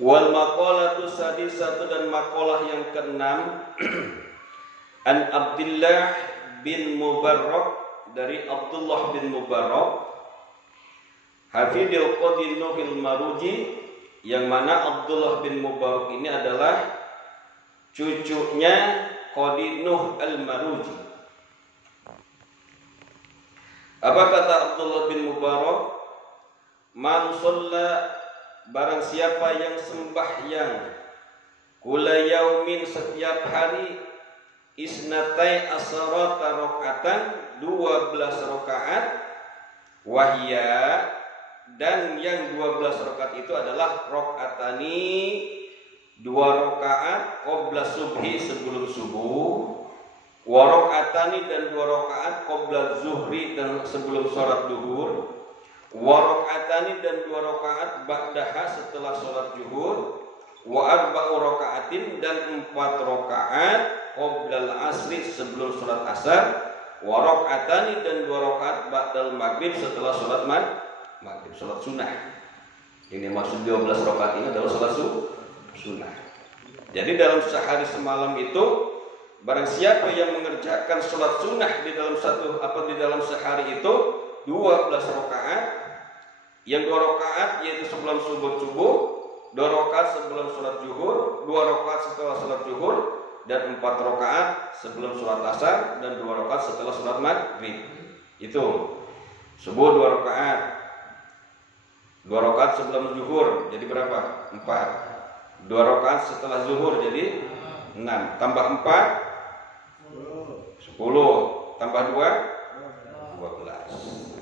Wal maqalatu sadisatu, dan maqalah yang keenam, an Abdullah bin Mubarak, dari Abdullah bin Mubarak, Hafidil Qadi Nuhil Maruji, yang mana Abdullah bin Mubarak ini adalah cucunya Qadi Nuh al-Maruji. Apa kata Abdullah bin Mubarak? Man shalla, barang siapa yang sembahyang, kula yaumin, setiap hari, isnatai asrata rakaatan, 12 rakaat, wahya, dan yang 12 rakaat itu adalah rakaatani, 2 rakaat qabla subhi, sebelum subuh, wa rakaatani, dan 2 rakaat qabla zuhri, dan sebelum sholat duhur, wa rakaatani, dan 2 rakaat ba'daha, setelah sholat zuhur, wa arba'u rakaatin, dan 4 rakaat qoblal asri, sebelum sholat asar, wa rakaatani, dan 2 rakaat ba'dal maghrib, setelah sholat maghrib, sholat sunnah. Ini maksud 12 rakaat ini adalah sholat sunnah. Jadi dalam sehari semalam itu, barang siapa yang mengerjakan sholat sunnah di dalam sehari itu 12 rakaat, yang 2 rakaat yaitu sebelum subuh, 2 rakaat sebelum sholat zuhur, 2 rakaat setelah sholat zuhur, dan 4 rakaat sebelum sholat asar, dan 2 rakaat setelah sholat maghrib. Itu subuh 2 rakaat, 2 rakaat sebelum zuhur, jadi berapa? 4. 2 rakaat setelah zuhur, jadi 6. Tambah 4, 10. Tambah 2, 12.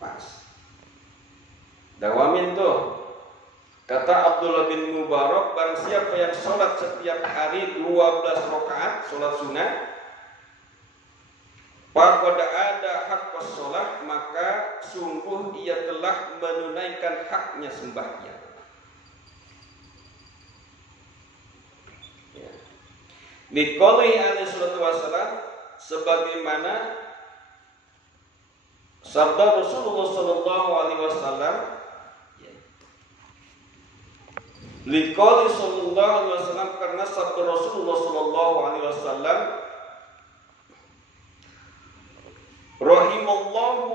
Pas. Dawamin tuh. Kata Abdullah bin Mubarak, barang siapa yang sholat setiap hari 12 rakaat sholat sunnah, faqad ada haqqas sholat, maka sungguh ia telah menunaikan haknya sembahyang. Liqouli alaihi salatu wassalam, sebagaimana sabda Rasulullah sallallahu alaihi wasallam, liqouli sallallahu alaihi wasallam, karena sabda Rasulullah sallallahu alaihi wasallam, rahimallahu,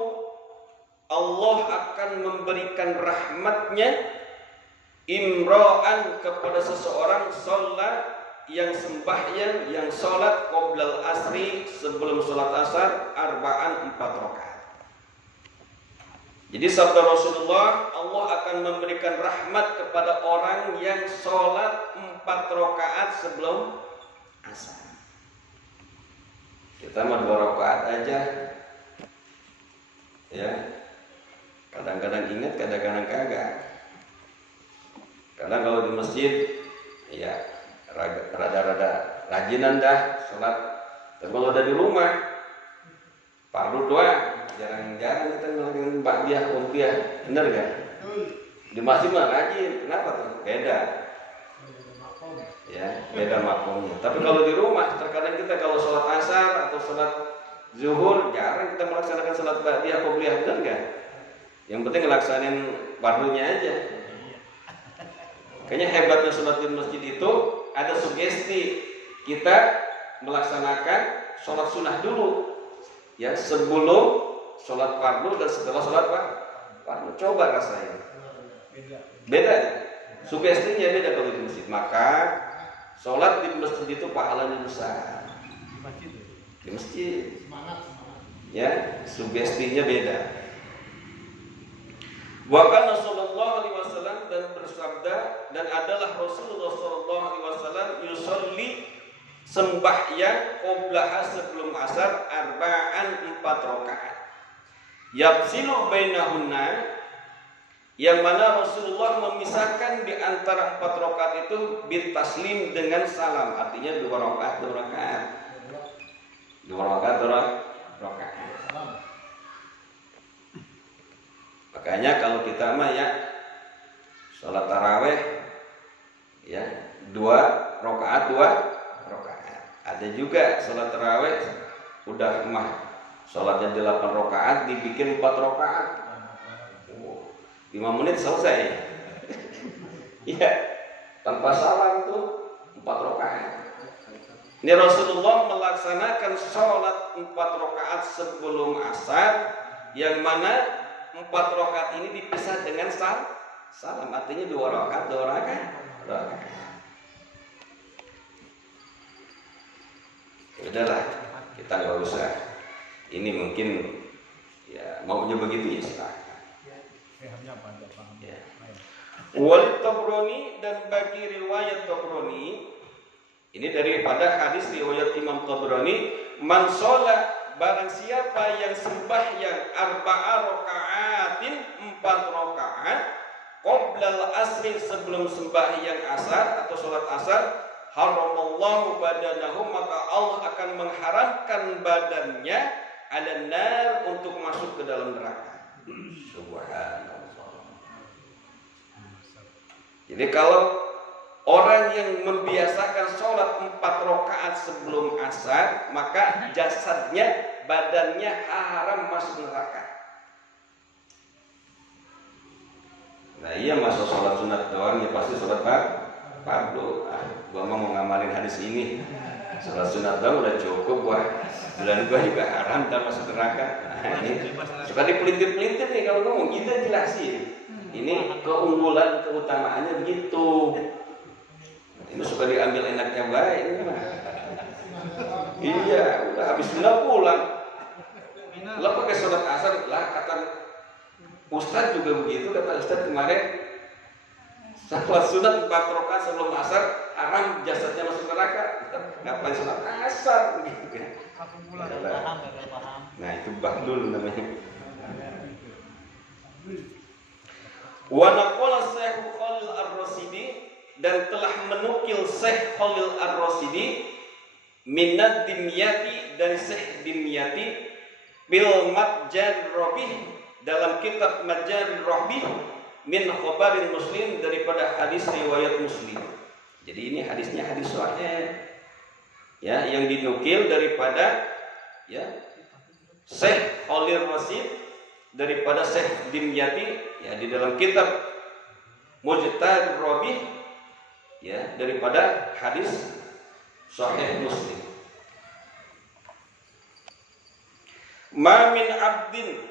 Allah akan memberikan rahmatnya, imra'an, kepada seseorang, sholat, yang sembahyang, yang sholat qoblal asri, sebelum sholat asar, arba'an, 4 rakaat. Jadi sabda Rasulullah, Allah akan memberikan rahmat kepada orang yang sholat 4 rakaat sebelum asar. Kita mah 2 rakaat aja, ya. Kadang-kadang ingat, kadang-kadang kagak. Kadang kalau di masjid, ya rada-rada rajinan dah sholat. Tapi kalau udah di rumah, fardu doang, jarang-jarang kita ngelakuin ba'diyah, umtiyah, bener gak? Di masjid mah rajin, kenapa tuh? Beda, ya, beda makomnya. Tapi kalau di rumah, terkadang kita kalau sholat asar atau sholat zuhur, jarang kita melaksanakan sholat ba'diyah, qobliyah, bener gak? Yang penting ngelaksanin fardunya aja. Kayaknya hebatnya sholat di masjid itu, ada sugesti kita melaksanakan sholat sunnah dulu, ya, sebelum sholat fardu dan setelah sholat fardu. Coba rasain, beda ya? Sugestinya beda kalau di masjid. Maka sholat di masjid itu pahalanya besar. Di masjid, ya, sugestinya beda. Bahkan Rasulullah SAW dan bersabda, dan adalah Rasulullah SAW yusolli, sembahyang, qoblaha, sebelum asar, arba'an, 4 rakaat, yafsilu bainahunna, yang mana Rasulullah memisahkan di antara 4 rakaat itu bitaslim, dengan salam, artinya 2 rakaat 2 rakaat, 2 rakaat 2 rakaat. Makanya kalau kita mah ya sholat taraweh, ya, 2 rakaat 2 rakaat. Ada juga sholat taraweh udah mah sholatnya 8 rakaat dibikin 4 rakaat. 5 menit selesai. Iya, tanpa salam tuh 4 rakaat. Ini Rasulullah melaksanakan sholat 4 rakaat sebelum asar, yang mana 4 rakaat ini dipisah dengan salam, artinya 2 rakaat. Udahlah, kita nggak usah. Ini mungkin ya maunya begitu ya silakan. Ya. Walid Tabrani, dan bagi riwayat Tabrani, ini daripada hadis riwayat Imam Tabrani, man sholat, barang siapa yang sembahyang 4 rakaatin, 4 rakaat, qoblal asri, sebelum sembahyang asar atau sholat asar, haramallahu badanahu, maka Allah akan mengharamkan badannya ala nar, untuk masuk ke dalam neraka. Subhanallah. Jadi kalau orang yang membiasakan sholat 4 rakaat sebelum asar, maka jasadnya, badannya haram masuk neraka. Nah iya, masa sholat sunat doang ya pasti sholat fardu. Gua mau ngamalin hadis ini, sholat sunat doang udah cukup, bulan gua juga haram dan masuk neraka. Nah, ini suka dipelintir-pelintir nih kalau ngomong, kita jelasin. Ini keunggulan, keutamaannya begitu. Ini suka diambil enaknya baik. Iya, udah habis sunat pulang. Lo pakai sholat asar lah, kata Ustadz juga begitu, kata Ustadz kemarin. Sholat sunat 4 rakaat sebelum asar, haram jasadnya masuk neraka. Ngapain sholat asar gitu kan? Nah itu bahlul namanya. Wa naqala Syekh Khalil Ar-Rasidi, dan telah menukil Syekh Khalil Ar-Rasidi minad dimyati, dari Syekh Dimyati, bil Madjar Rabih, dalam kitab Madjar Rabih, min khabarin Muslim, daripada hadis riwayat Muslim. Jadi ini hadisnya hadis sahih ya, yang dinukil daripada ya Syekh Khalil Ar-Rasidi daripada Syekh Dimyati ya, di dalam kitab Mujtahid Rabih ya, daripada hadis sahih Muslim. Ma min abdin,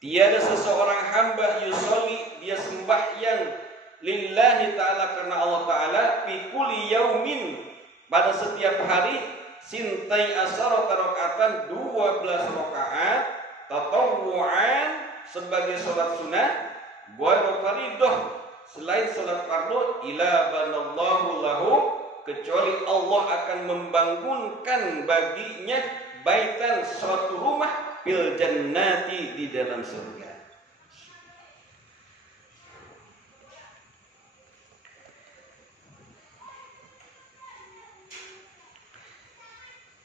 tiada seseorang hamba, yusolli, dia sembahyang lillahi ta'ala, karena Allah ta'ala, fi kulli yaumin, pada setiap hari, sintai asharata rakaatan, 12 rakaat, tatawwu'an, sebagai sholat sunnah, ghairu faridah, selain sholat fardu, ila banallahu lahu, kecuali Allah akan membangunkan baginya baitan, suatu rumah, fil jannati, di dalam surga.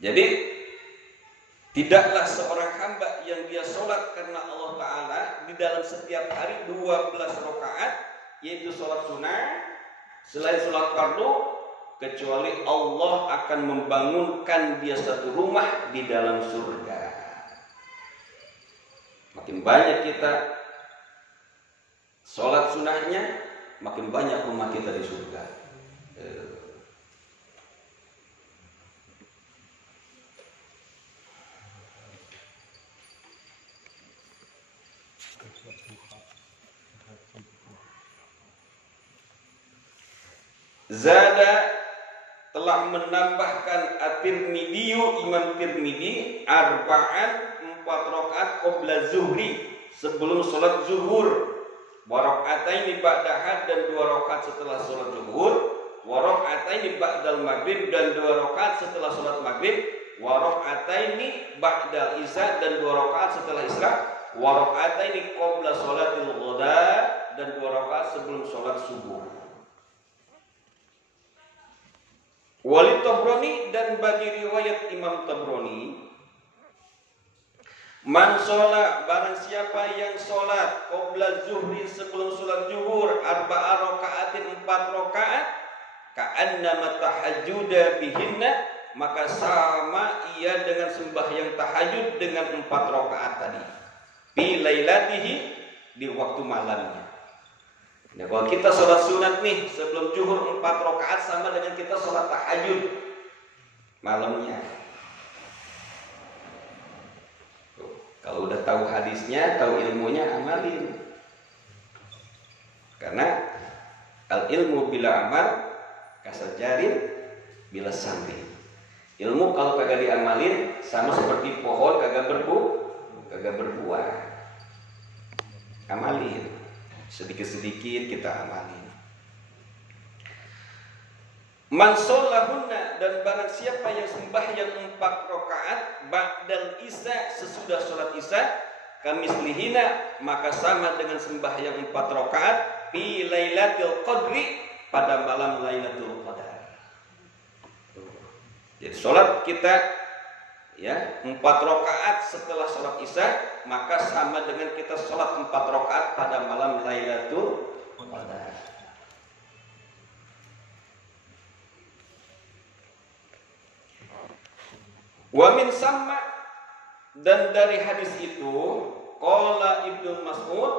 Jadi tidaklah seorang hamba yang dia sholat karena Allah Ta'ala di dalam setiap hari 12 rakaat, yaitu sholat sunnah, selain sholat fardu, kecuali Allah akan membangunkan dia satu rumah di dalam surga. Makin banyak kita sholat sunnahnya, makin banyak rumah kita di surga. Zada, telah menambahkan At-Tirmidzi, Imam Tirmidzi, arba'an, 4 rakaat qabla zuhri, sebelum sholat zuhur, wa raka'ataini ba'daha, dan 2 rakaat setelah sholat zuhur, wa raka'ataini ba'dal maghrib, dan 2 rakaat setelah sholat maghrib, wa raka'ataini ba'dal isya, dan 2 rakaat setelah isya, wa raka'ataini qabla sholatil ghada, dan 2 rakaat sebelum sholat subuh. Walid Tabrani, dan bagi riwayat Imam Tabrani, man sholat, barang siapa yang sholat qabla zuhri, sebelum sholat zuhur, 4 rakaatin, 4 rakaat, ka'annama tahajjuda bihinna, maka sama ia dengan sembahyang tahajud dengan 4 rakaat tadi, bi lailatihi, di waktu malamnya. Nah, kalau kita sholat sunat nih sebelum zuhur 4 rakaat sama dengan kita sholat tahajud malamnya. Kalau udah tahu hadisnya, tahu ilmunya, amalin. Karena al ilmu bila amal kasajarin bila sampai. Ilmu kalau kagak diamalin sama seperti pohon kagak berbuah. Amalin. Sedikit-sedikit kita amalin. Man shallahunna, dan barang siapa yang sembahyang 4 rakaat ba'dal isya, sesudah sholat isya, kamislihina, maka sama dengan sembahyang 4 rakaat fi lailatul qadri, pada malam Lailatul Qadar. Jadi sholat kita ya 4 rakaat setelah sholat isya, maka sama dengan kita sholat 4 rakaat pada malam Lailatul Qadar. Wa min sama, dan dari hadis itu qala Ibnu Mas'ud,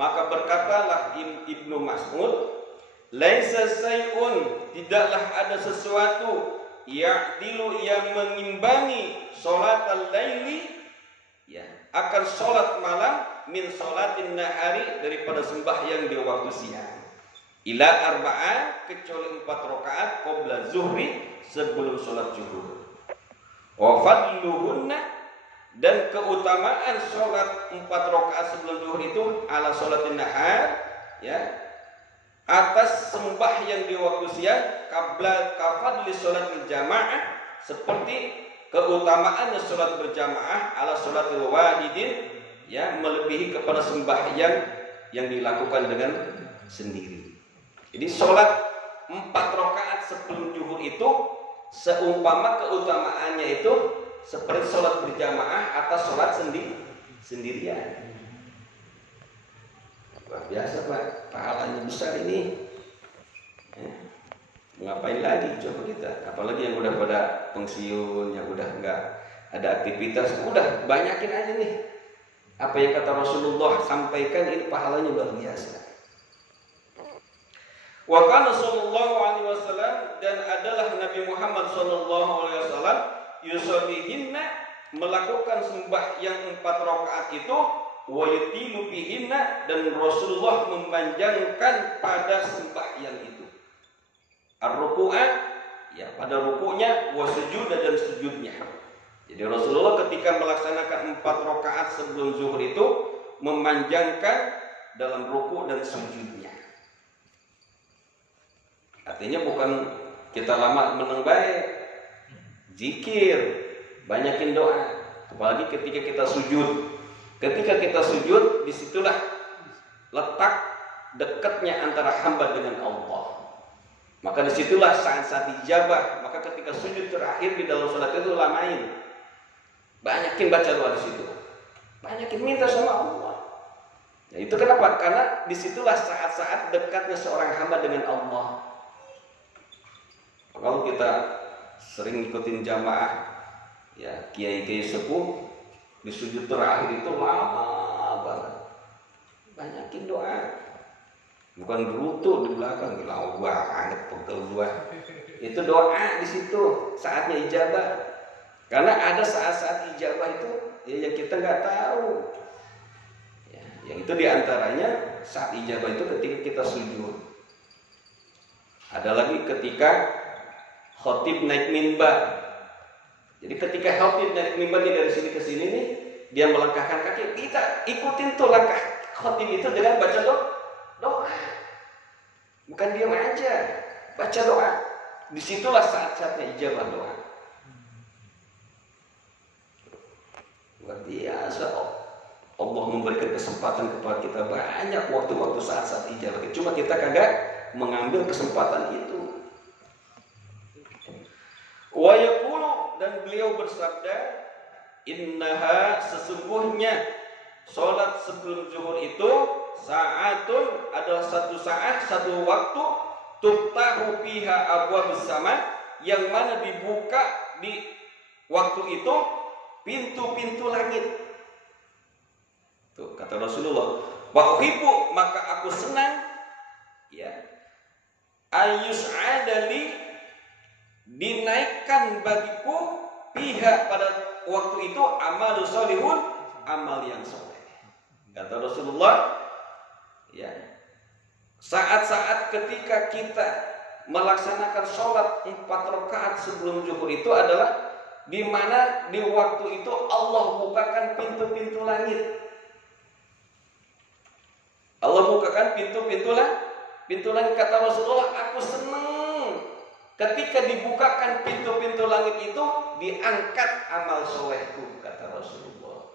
maka berkatalah Ibnu Mas'ud, laisa sayun, tidaklah ada sesuatu ya'dilu, yang mengimbangi sholatal laili, ya, akan sholat malam, min sholatin nahari, daripada sembahyang di waktu siang, ila arba'ah, kecuali 4 rakaat qabla zuhri, sebelum sholat zuhur. Wa fadluhunna, dan keutamaan sholat 4 rakaat sebelum zuhur itu ala sholatin nahar, ya, atas sembahyang di waktu siang, qabla kafadli sholatil jamaah, seperti keutamaannya sholat berjamaah ala sholatil wahidin, ya, melebihi kepada sembahyang yang dilakukan dengan sendiri. Jadi sholat 4 rakaat sebelum zuhur itu seumpama keutamaannya itu seperti sholat berjamaah atas sholat sendirian. Luar biasa Pak, pahalanya besar ini. Ngapain lagi coba kita? Apalagi yang udah pada pensiun, yang udah nggak ada aktivitas, udah banyakin aja nih. Apa yang kata Rasulullah sampaikan, ini pahalanya luar biasa. Wa kana sallallahu alaihi wasallam, dan adalah Nabi Muhammad sallallahu alaihi wasallam yusallihinna, melakukan sembahyang 4 rakaat itu, wa yutilu bihinna, dan Rasulullah memanjangkan pada sembahyang itu. Ar-ruku'a, ya, pada rukunya, wa sujud, dan sujudnya. Jadi Rasulullah ketika melaksanakan 4 rakaat sebelum zuhur itu memanjangkan dalam ruku dan sujudnya. Artinya bukan kita lama meneng baik, zikir, banyakin doa. Apalagi ketika kita sujud. Ketika kita sujud, disitulah letak dekatnya antara hamba dengan Allah. Maka disitulah saat-saat dijabah. Maka ketika sujud terakhir di dalam salat itu lamain, banyakin baca doa di situ, banyakin minta sama Allah. Nah, itu kenapa? Karena disitulah saat-saat dekatnya seorang hamba dengan Allah. Kalau kita sering ikutin jamaah, ya, kiai-kiai sepuh di sujud terakhir itu lama banget, banyakin doa. Bukan gerutu di belakang, gila banget pegel gua. Itu doa di situ saatnya ijabah. Karena ada saat-saat ijabah itu ya, yang kita nggak tahu. Ya, yang itu diantaranya saat ijabah itu ketika kita sujud. Ada lagi ketika khotib naik mimbar. Jadi ketika khotib naik mimbar dari sini ke sini nih, dia melangkahkan kaki, kita ikutin tuh langkah khotib itu dengan baca doa. Bukan diam aja, baca doa. Disitulah saat-saatnya ijabah doa. Luar biasa. Allah memberikan kesempatan kepada kita banyak waktu-waktu saat-saat ijabah. Cuma kita kagak mengambil kesempatan itu. Wa yaqulu, dan beliau bersabda, innaha, sesungguhnya sholat sebelum zuhur itu sa'atun, adalah satu saat, satu waktu, tuftahu fiha abwabus sama, yang mana dibuka di waktu itu pintu-pintu langit. Tuh kata Rasulullah, wa uhibbu, maka aku senang, Ya. Ayus'adali, dinaikkan bagiku pihak pada waktu itu amal solihun, amal yang soleh. Kata Rasulullah, ya, saat-saat ketika kita melaksanakan sholat 4 rakaat sebelum zuhur itu adalah di mana di waktu itu Allah bukakan pintu-pintu langit. Allah bukakan pintu-pintu langit. Kata Rasulullah, aku senang ketika dibukakan pintu-pintu langit itu, diangkat amal solehku, kata Rasulullah.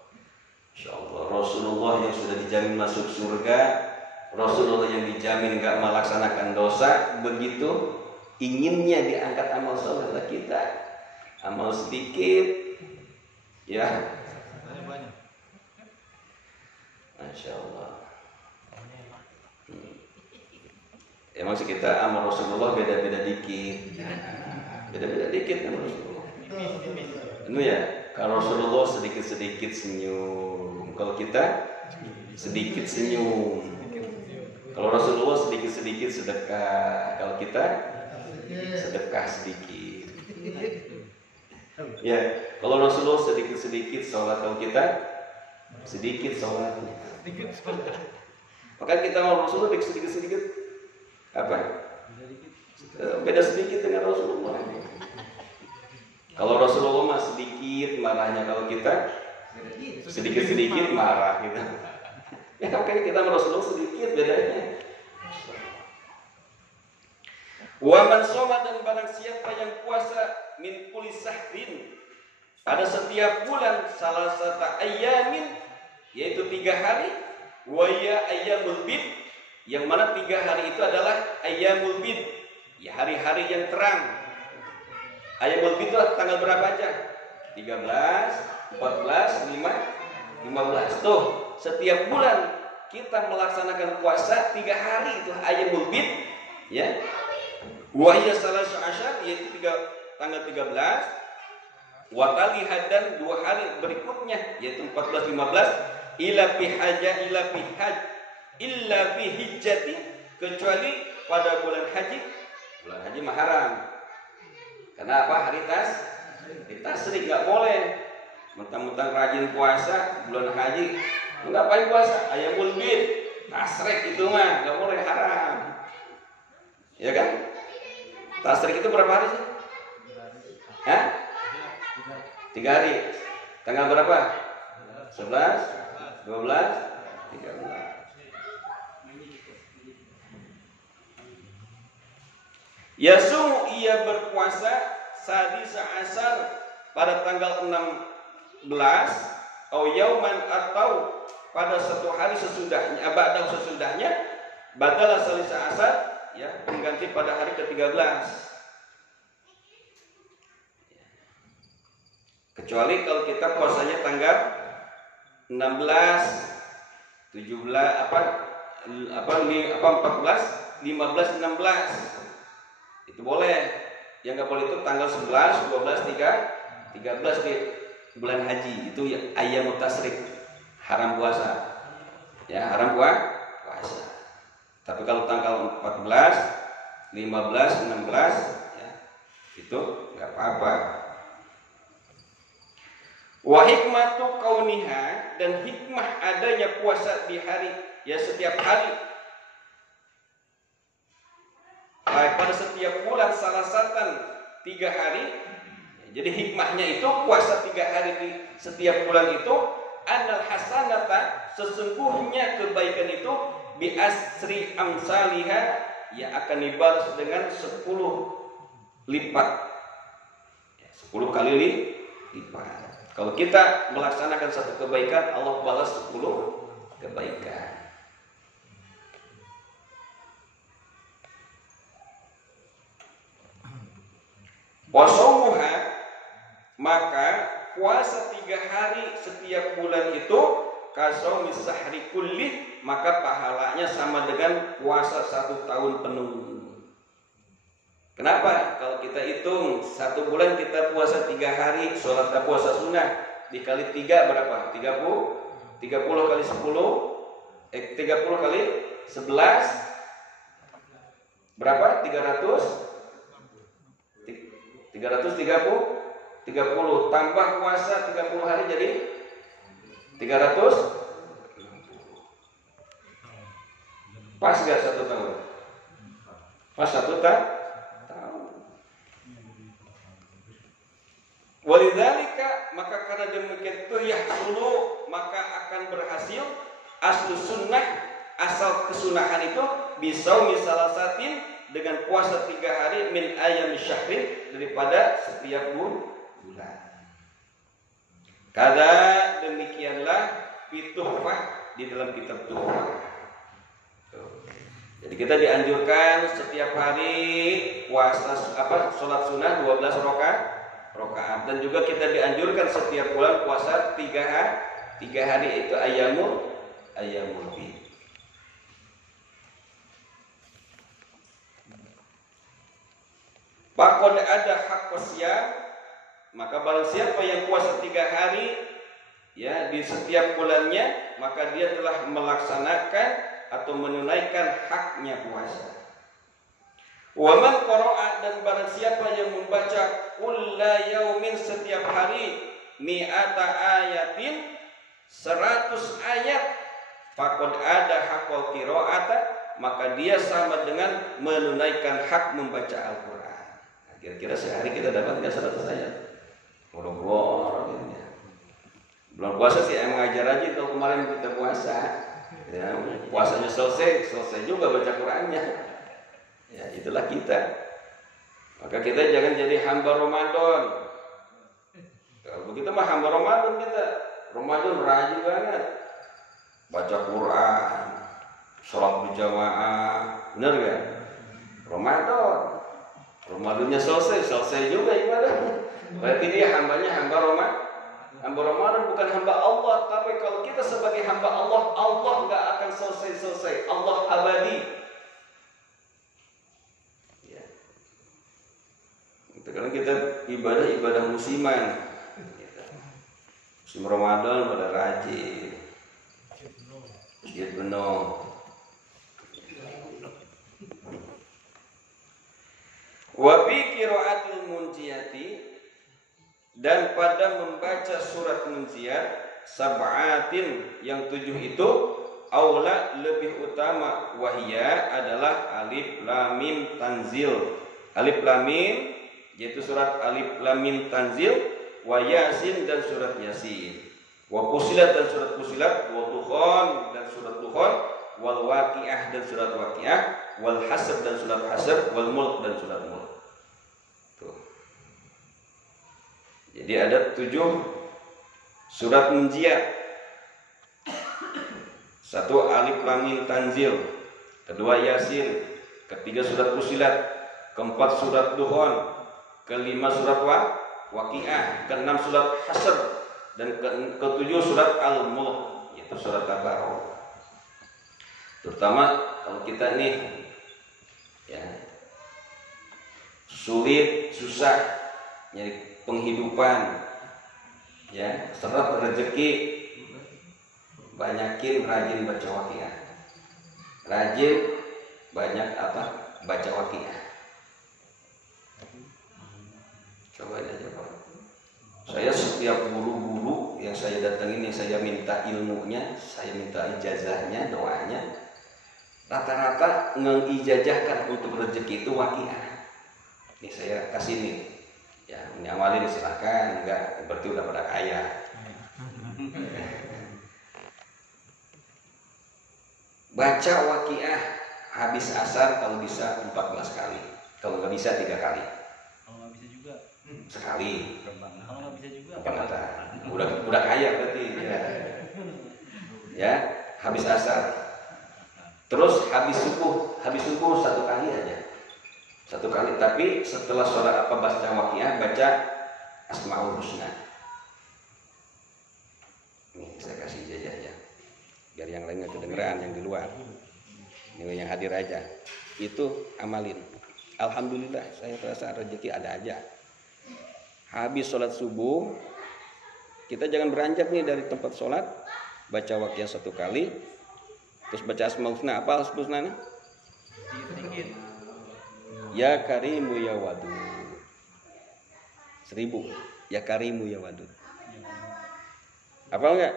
Insyaallah Rasulullah yang sudah dijamin masuk surga, Rasulullah yang dijamin gak melaksanakan dosa, begitu inginnya diangkat amal soleh kita. Amal sedikit, ya. Masya Allah. Emang sih kita amal Rasulullah beda-beda dikit. Beda-beda dikit amal Rasulullah. Itu ya, kalau Rasulullah sedikit-sedikit senyum, kalau kita sedikit senyum. Kalau Rasulullah sedikit-sedikit sedekah, kalau kita sedekah sedikit. Ya, kalau Rasulullah sedikit-sedikit sholat, kalau kita sedikit sholatnya. Maka kita mau Rasulullah sedikit-sedikit apa? Beda sedikit dengan Rasulullah. Kalau Rasulullah mah sedikit marahnya, kalau kita sedikit-sedikit marah gitu. Ya makanya kita sama Rasulullah sedikit bedanya. Wa man shoma, dan barang siapa yang puasa min kulli sahrin, pada setiap bulan salasata ayyamin, yaitu 3 hari, wa ya ayyamul bid, yang mana 3 hari itu adalah ayyamul bid, ya hari-hari yang terang. Ayyamul bid itu tanggal berapa aja? 13, 14, 15. Tuh, setiap bulan kita melaksanakan puasa 3 hari itu ayyamul bid, ya. Wa hiya salasu asyar, yaitu tanggal 13, wa taliha, dan 2 hari berikutnya yaitu 14, 15, ila fi hijjati, kecuali pada bulan haji. Bulan haji mah haram. Karena apa? Hari tasrik nggak boleh. Mentang-mentang rajin puasa bulan haji, ngapain puasa? Ayyamul bid, tasrik itu mah nggak boleh, haram. Ya kan? Tasrik itu berapa hari sih? Hah? 3 hari. Tanggal berapa? 11, 12, 13. Yasumu, ia berpuasa sadisa asar, pada tanggal 16, atau yauman, atau pada 1 hari sesudahnya, ba'da sesudahnya, badalah salisa asar, ya, mengganti pada hari ke-13. Kecuali kalau kita puasanya tanggal 16, 17, 14, 15, 16. Itu boleh. Yang nggak boleh itu tanggal 11, 12, 13 di bulan haji. Itu ya ayyamut tasrik, haram puasa. Ya, haram puasa. Tapi kalau tanggal 14, 15, 16, ya, itu nggak apa-apa. Wa hikmatu kauniha, dan hikmah adanya puasa di hari, ya setiap hari. Pada setiap bulan salasatan 3 hari. Jadi hikmahnya itu puasa 3 hari di setiap bulan itu, anal hasanata, sesungguhnya kebaikan itu bi asri amsalihah, ya akan dibalas dengan 10 lipat. 10 kali lipat. Kalau kita melaksanakan satu kebaikan, Allah balas 10 kebaikan. Wasomuha, maka puasa 3 hari setiap bulan itu kasaumi sahri kulli, maka pahalanya sama dengan puasa 1 tahun penuh. Kenapa? Kalau kita hitung 1 bulan kita puasa 3 hari, sholat puasa sunnah dikali 3 berapa? 30 kali 10, 30 kali 11, berapa? 330 tambah puasa 30 hari jadi 300. Pas gak 1 tahun? Pas 1 tahun. Walidzalika, maka karena demikian itu yahsulu, maka akan berhasil aslu sunnah, asal kesunahan itu bisaumi salasatin, dengan puasa 3 hari min ayam syahrin, daripada setiap bulan. Kada demikianlah fituhfah, di dalam kitab Tuhfah. Jadi kita dianjurkan setiap hari puasa salat sunnah 12 rakaat, dan juga kita dianjurkan setiap bulan puasa 3 hari, itu ayyamul bid. Pakon ada hak siam, maka barang siapa yang puasa 3 hari ya di setiap bulannya, maka dia telah melaksanakan atau menunaikan haknya puasa. Wa man qara'a, dan barang siapa yang membaca kulla yaumin, setiap hari, mi'ata ayatin, 100 ayat, faqad ada haqqal qira'ata, maka dia sama dengan menunaikan hak membaca Al-Qur'an. Nah, kira-kira sehari kita dapat 100 ayat. Mudah-mudahan belum puasa sih mengajar aja. Kalau kemarin kita puasa, ya, puasanya selesai juga baca Qur'annya. Ya, itulah kita. Maka kita jangan jadi hamba Ramadan. Kalau begitu mah hamba Ramadan kita. Ramadan rajin banget. Baca Quran, sholat berjamaah, benar gak? Ramadannya selesai juga ibadah. Berarti dia hambanya hamba Ramadan. Hamba Ramadan bukan hamba Allah. Tapi kalau kita sebagai hamba Allah, Allah gak akan selesai. Allah abadi. Ya. Karena kita ibadah musiman. Musim Ramadan pada rajin. Masjid penuh. Wa fi qiraatil munjiyati, dan pada membaca surat munjiyat, sab'atin, yang 7 itu, aula, lebih utama, wahya, adalah alif lam mim tanzil. Alif lam mim yaitu surat alif lam mim tanzil, wa yasin, dan surat yasin, wa fusilat, dan surat fusilat, wa dukhan, dan surat dukhan, wal waqiah, dan surat waqiah, wal hasr, dan surat hasr, wal mulk, dan surat mulk. Tuh. Jadi ada 7 surat munjiyat. 1 alif lam mim tanzil, 2 yasin, 3 surat fusilat, 4 surat dukhan, 5 surat waqiah, 6 surat hasr, dan 7 surat al-mulk, yaitu surat tabarok. Terutama kalau kita nih ya sulit, susah nyari penghidupan, ya, seret rezeki, banyakin rajin baca waqiah. Rajin banyak baca waqiah. Coba aja Pak. Saya setiap guru-guru yang saya datangin, yang saya minta ilmunya, saya minta ijazahnya, doanya, rata-rata ngijazahkan untuk rezeki itu waqiah. Ini saya kasih nih. Ya, nyawalin silakan, enggak berarti udah pada kaya. Baca waqiah habis asar kalau bisa 14 kali. Kalau nggak bisa 3 kali. Kalau nggak bisa juga sekali. Kalau nggak bisa juga udah kaya berarti ya. Ya, habis asar. Terus habis subuh 1 kali aja. 1 kali, tapi setelah sholat baca waqiah, baca Asmaul Husna. Nih saya kasih ijazah ya, biar yang lain nggak kedengeran, yang di luar. Ini yang hadir aja. Itu amalin. Alhamdulillah, saya rasa rezeki ada aja. Habis sholat subuh, kita jangan beranjak nih dari tempat sholat, baca waqiah 1 kali, terus baca Asmaul Husna. Apa Asmaul Husna? Ya karimu ya wadud. 1000. Ya karimu ya wadud. Apa enggak?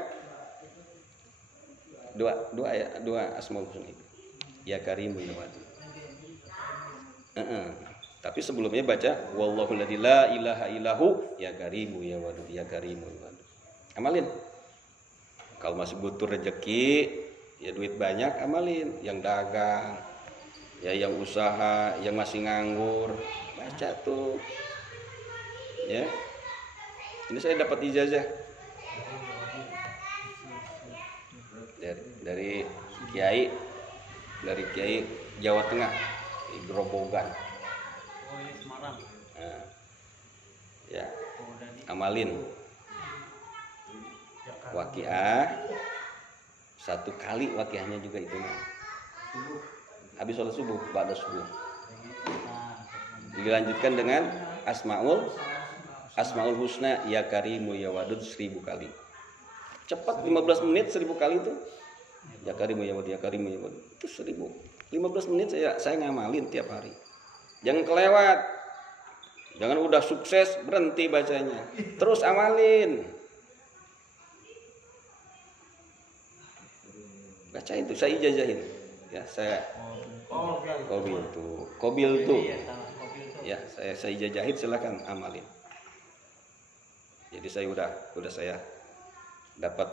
Dua asmaul husna itu. Ya karimu ya wadud. Tapi sebelumnya baca wallahu la ilaha illahu ya karimu ya wadud, ya karimu ya wadud. Amalin. Kalau masih butuh rezeki, ya duit banyak, amalin. Yang dagang, ya yang usaha, yang masih nganggur, baca tuh. Ya. Ini saya dapat ijazah dari Kiai Jawa Tengah, di Grobogan. Oh, ini Semarang. Nah, ya, amalin. Waqiah 1 kali waqiahnya juga itu mah. Habis sholat subuh, ba'da subuh. Dilanjutkan dengan asmaul husna ya karimu ya wadud 1000 kali. Cepat 15 menit 1000 kali itu. Ya karimu ya wadud, ya karimu ya wadud. Itu 1000. 15 menit saya ngamalin tiap hari. Jangan kelewat. Jangan udah sukses berhenti bacanya. Terus amalin. Baca itu, saya ijazahin. Ya, saya Kobil tuh. Ya, saya ijazahin, silakan amalin. Jadi saya udah saya dapat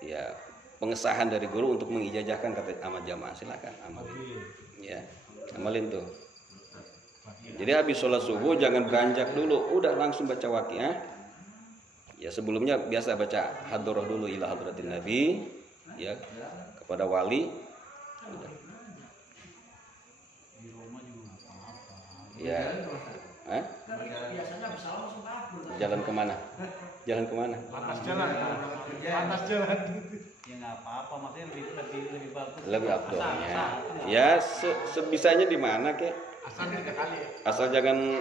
ya pengesahan dari guru untuk mengijazahkan kata sama jamaah, silakan amalin. Ya, amalin tuh. Jadi habis sholat subuh jangan beranjak dulu, udah langsung baca waqiah. Ya sebelumnya biasa baca hadroh dulu ila hadratin nabi, ya kepada wali. Ya, jalan kemana? Jalan kemana? Panas jalan. Ya nggak apa-apa, maksudnya lebih bagus. Lebih abdolnya. Ya sebisanya di mana kek? Asal jangan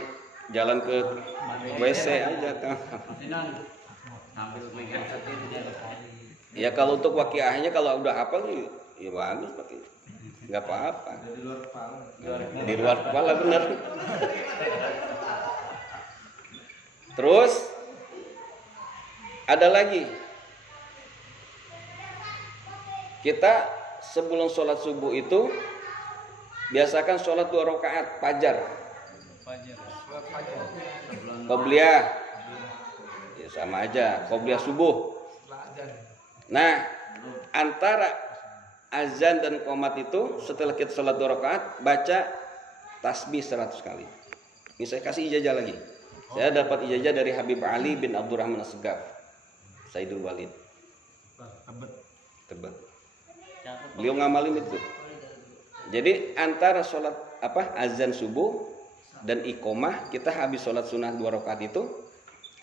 jalan ke WC aja kan. Ya kalau untuk waqiahnya kalau udah hafal ya bagus pakai. Enggak apa-apa. Di luar kepala benar. Terus ada lagi. Kita sebelum sholat subuh itu biasakan sholat 2 rakaat fajar. Qobliyah. Ya sama aja, qobliyah subuh. Nah, antara azan dan qomat itu setelah kita sholat 2 rakaat baca tasbih 100 kali. Ini saya kasih ijazah lagi. Saya dapat ijazah dari Habib Ali bin Abdurrahman As-Segaf, Sayyidul Walid. Tebet. Beliau ngamalin itu. Jadi antara sholat azan subuh dan iqomah kita habis sholat sunnah 2 rakaat itu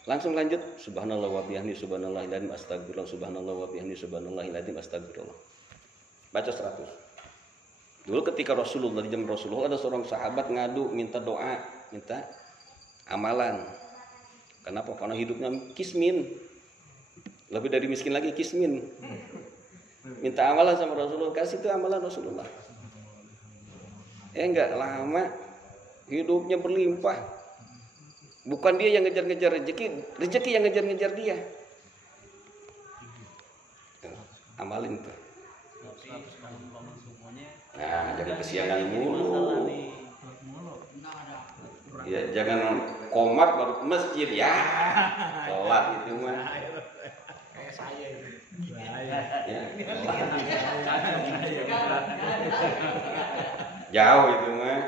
langsung lanjut subhanallah wa bihamdi subhanallahil azim astagfirullah subhanallah wa bihamdi subhanallahil azim astagfirullah. Baca 100. Dulu ketika Rasulullah di zaman Rasulullah ada seorang sahabat ngadu minta doa, minta amalan. Kenapa? Karena hidupnya kismin. Lebih dari miskin lagi kismin. Minta amalan sama Rasulullah, kasih itu amalan Rasulullah. Enggak lama hidupnya berlimpah. Bukan dia yang ngejar-ngejar rezeki yang ngejar-ngejar dia. Amalin tuh. Nah, jangan kesiangan mulu. Ya, jangan komat baru ke masjid ya. Sholat itu mah. Kayak saya itu. Ya. Jauh itu mah.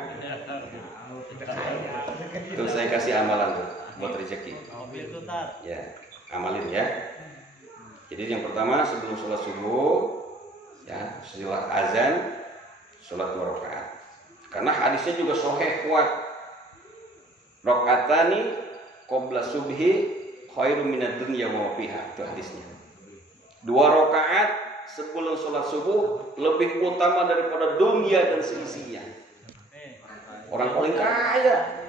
Itu saya kasih amalan tuh buat rezeki. Ya, amalin ya. Jadi yang pertama sebelum sholat subuh, ya setelah azan sholat 2 rakaat. Karena hadisnya juga sahih kuat. Rakaatani qabla subhi khairum minad dunya wa fiha, itu hadisnya. 2 rakaat sebelum sholat subuh lebih utama daripada dunia dan seisinya. Orang paling kaya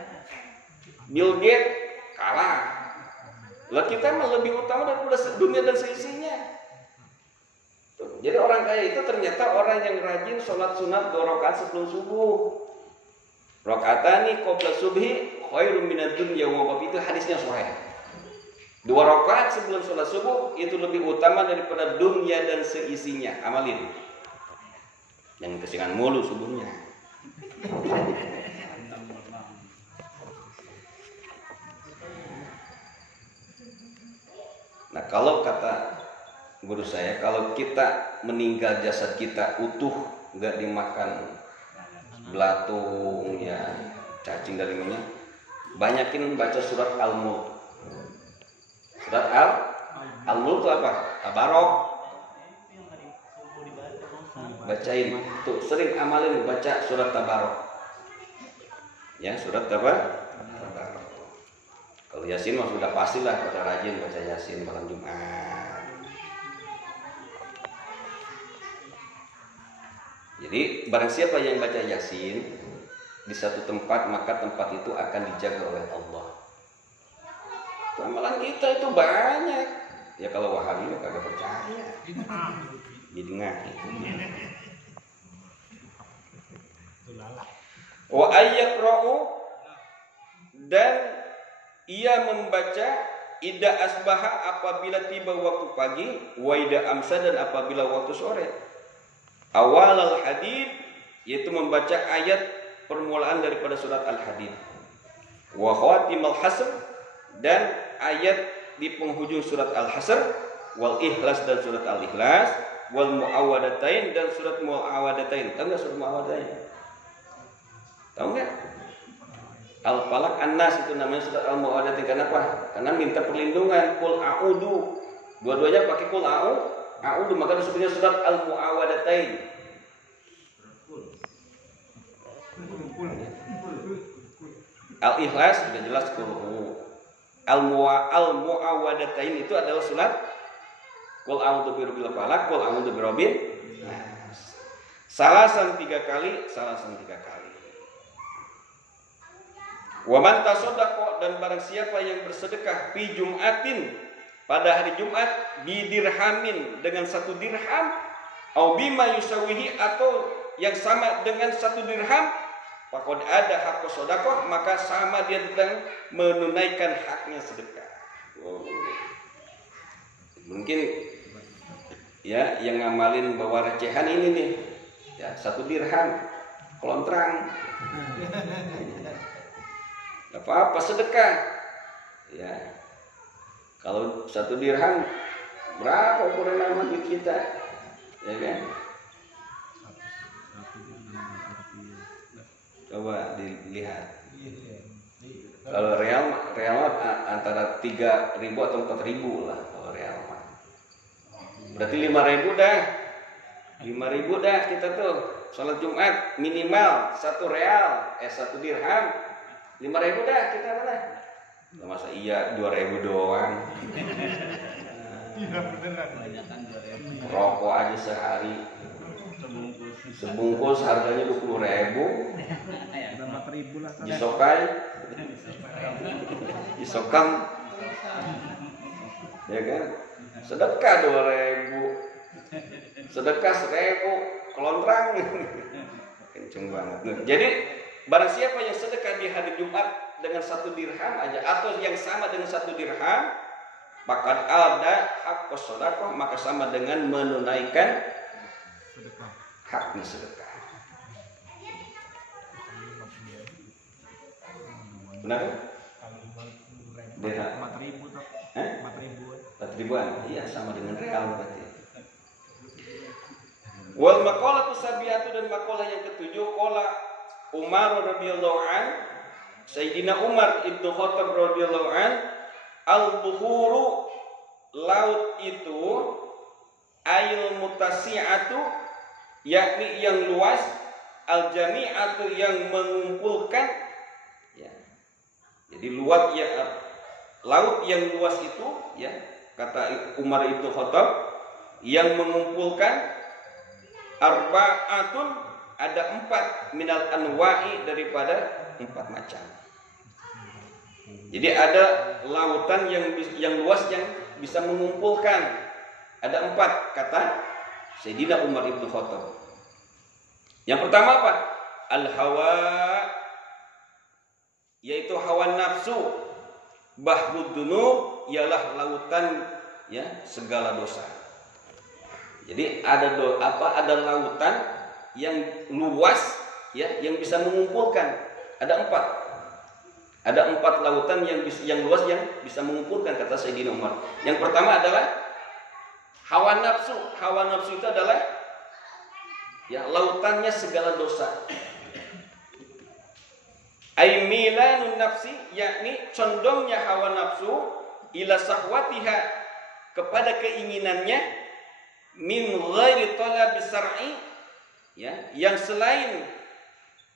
Bill Gates kalah. Lah kita mah lebih utama daripada dunia dan seisinya. Jadi orang kaya itu ternyata orang yang rajin sholat sunat 2 rakaat sebelum subuh. Rakaatani qabla subhi khairum minad dunya wa ma fiha, itu hadisnya sahih. 2 rakaat sebelum sholat subuh itu lebih utama daripada dunia dan seisinya. Amalin. Jangan kesingan mulu subuhnya. Nah, kalau kata guru saya, kalau kita meninggal jasad kita utuh, nggak dimakan belatung ya, cacing dari mana, banyakin baca surat Al-Mulk. Surat Al-Mulk itu apa? Tabarok. Bacain tuh, sering amalin baca surat Tabarok. Ya, surat apa? Tabarok. Kalau Yasin mah sudah pastilah pada rajin baca Yasin malam Jumat. Jadi barang siapa yang baca Yasin di satu tempat, maka tempat itu akan dijaga oleh Allah. Amalan kita itu banyak. Ya kalau Wahabi ya kagak percaya. Jadi ngaji. Wa ayyaqra'u, dan ia membaca ida asbaha apabila tiba waktu pagi, wa ida amsa dan apabila waktu sore. Awal al-hadid, yaitu membaca ayat permulaan daripada surat Al-Hadid. Wa khatimul hasr, dan ayat di penghujung surat Al-Hasr, wal Ikhlas dan surat Al-Ikhlas, wal Muawwadatain dan surat Muawwadatain. Tahu enggak surat Muawwadatain? Tahu enggak? Al-Falaq, An-Nas itu namanya surat Al-Muawwadatain. Kenapa? Karena minta perlindungan. Qul a'udzu. Dua-duanya pakai qul a'udzu, maka disebutnya surat Al-Muawwadatain. Al-Ikhlas sudah jelas qul Al-Muawwadatain itu adalah surat Qul a'udzu birabbil falaq, Qul a'udzu birabbin nas. Salasan 3 kali. Wa man tasaddaqa, dan barang siapa yang bersedekah fi Jum'atin pada hari Jumat, bi dirhamin dengan 1 dirham, au bima yusawihi atau yang sama dengan 1 dirham, faqad ada hak sedekah, maka sama dia tentang menunaikan haknya sedekah. Wow. Mungkin ya yang ngamalin bawa recehan ini nih, ya 1 dirham kolontrang, nggak apa-apa sedekah. Ya kalau 1 dirham berapa ukuran nama duit kita, ya kan? Coba dilihat. Kalau real antara 3.000 atau 4.000 lah kalau real mah. Berarti 5.000 dah. 5.000 dah kita tuh sholat Jumat minimal 1 real, 1 dirham. 5.000 dah kita mana? Masa iya 2.000 doang. Rokok aja sehari sebungkus harganya 20.000. Disokam, ya kan? Sedekah 2.000, sedekah 1.000, kelontrang, kenceng banget. Jadi barang siapa yang sedekah di hari Jumat dengan 1 dirham aja atau yang sama dengan 1 dirham, maka ada hak sedekah, maka sama dengan menunaikan haknya sedekah. Benar? 4.000-an. Iya, sama dengan real berarti. Wal maqalatu sabiyatu, dan maqalah yang ke-7, qala Umar radhiyallahu an, Sayyidina Umar ibnu Khattab radhiyallahu an, al-buhuru, laut itu, ail mutasi'atu, yakni yang luas, al-jami'atu yang mengumpulkan, ya. Jadi laut yang luas itu, ya, kata Umar ibnu Khattab, yang mengumpulkan arba'atun, ada 4 minal anwa'i, daripada 4 macam. Jadi ada lautan yang luas yang bisa mengumpulkan, ada 4 kata Sayyidina Umar ibnu Khattab. Yang pertama apa? Al-hawa, yaitu hawa nafsu. Bahrud dunub ialah lautan ya segala dosa. Jadi ada lautan yang luas ya yang bisa mengumpulkan. Ada empat lautan yang luas yang bisa mengumpulkan, kata Sayyidina Umar. Yang pertama adalah hawa nafsu. Hawa nafsu itu adalah ya lautannya segala dosa. Aimilanun nafsi, yakni condongnya hawa nafsu ila sahwatiha, kepada keinginannya, min ghairi talabi syar'i, ya, yang selain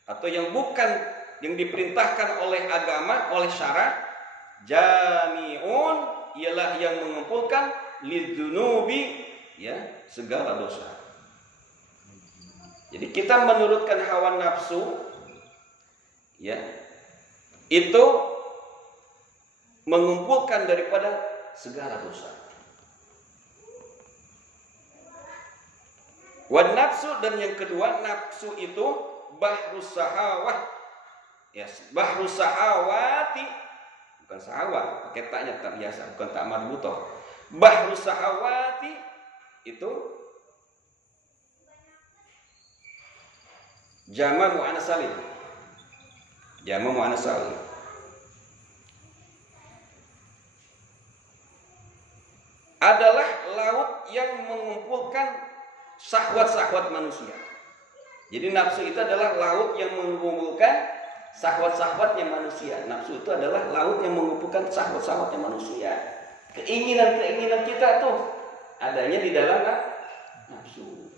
atau yang bukan yang diperintahkan oleh agama, oleh syara. Jami'un ialah yang mengumpulkan lidzunubi, ya, segala dosa. Jadi kita menurutkan hawa nafsu, ya, itu mengumpulkan daripada segala dosa. Wan nafsu, dan yang kedua, nafsu itu bahrus sahawah, ya, bahrus sahawati, bukan sahawah, pakai taknya tak biasa, bukan tak marbutoh. Bahrus sahawati itu jama' mu'annas salim. Jama' mu'annas salim. Adalah laut yang mengumpulkan syahwat-syahwat manusia. Jadi nafsu itu adalah laut yang mengumpulkan syahwat-syahwatnya manusia. Nafsu itu adalah laut yang mengumpulkan syahwat-syahwatnya manusia. Keinginan-keinginan kita tuh adanya di dalam nafsu.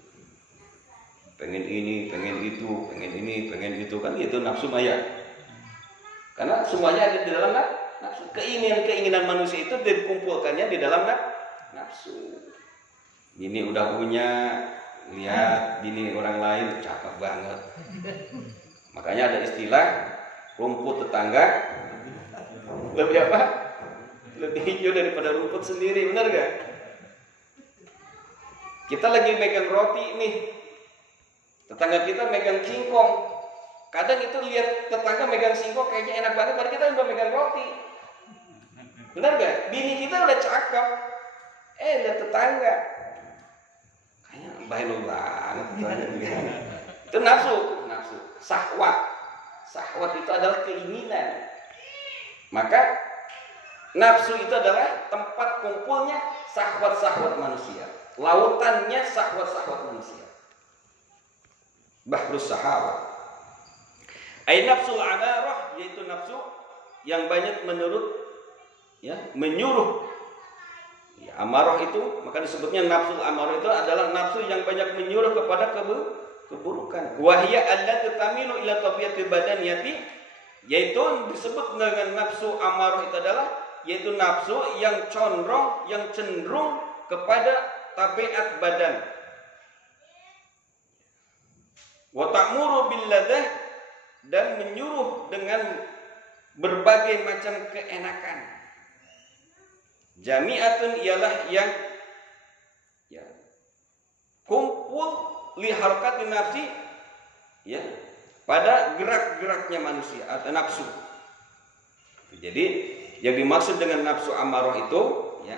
Pengen ini, pengen itu, pengen ini, pengen itu, kan itu nafsu maya. Karena semuanya ada di dalam nafsu. Keinginan-keinginan manusia itu dikumpulkannya di dalam nafsu. Ini udah punya, lihat bini orang lain cakep banget. Makanya ada istilah rumput tetangga lebih apa? Lebih hijau daripada rumput sendiri, benar gak? Kita lagi megang roti nih, tetangga kita megang singkong. Kadang itu lihat tetangga megang singkong kayaknya enak banget, padahal kita udah megang roti. Benar gak? Bini kita udah cakep, lihat tetangga kayaknya bahaya banget. Itu nafsu. Syahwat itu adalah keinginan. Maka nafsu itu adalah tempat kumpulnya syahwat-syahwat manusia. Lautannya syahwat-syahwat manusia. Bahrus sahawat. Ai nafsul amarah, yaitu nafsu yang banyak menyuruh. Ya, amarah itu, maka disebutnya nafsul amarah, itu adalah nafsu yang banyak menyuruh kepada keburukan. Wahya allati tamilu ila tabiatil badaniyati, yaitu disebut dengan nafsu amarah itu adalah yaitu nafsu yang condong, yang cenderung kepada tabiat badan. Wa ta'muru bil ladzah, dan menyuruh dengan berbagai macam keenakan. Jami'atun ialah yang ya kumpul li harakatin nafsi, ya, pada gerak-geraknya manusia atau nafsu. Jadi yang dimaksud dengan nafsu amarah itu, ya,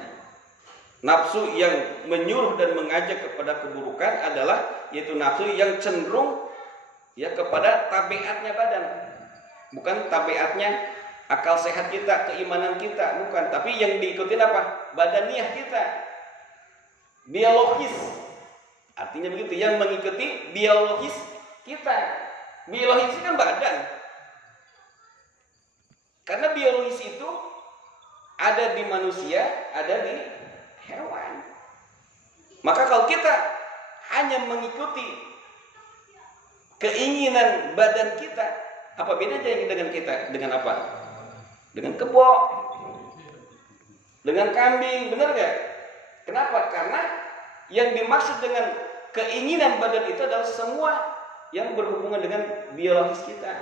nafsu yang menyuruh dan mengajak kepada keburukan adalah yaitu nafsu yang cenderung ya kepada tabiatnya badan, bukan tabiatnya akal sehat kita, keimanan kita, bukan. Tapi yang diikutin apa? Badaniah kita, biologis. Artinya begitu, yang mengikuti biologis kita. Biologis itu kan badan. Karena biologis itu ada di manusia, ada di hewan. Maka kalau kita hanya mengikuti keinginan badan kita, apa bedanya dengan kita? Dengan apa? Dengan kebo, dengan kambing, benar gak? Kenapa? Karena yang dimaksud dengan keinginan badan itu adalah semua yang berhubungan dengan biologis kita.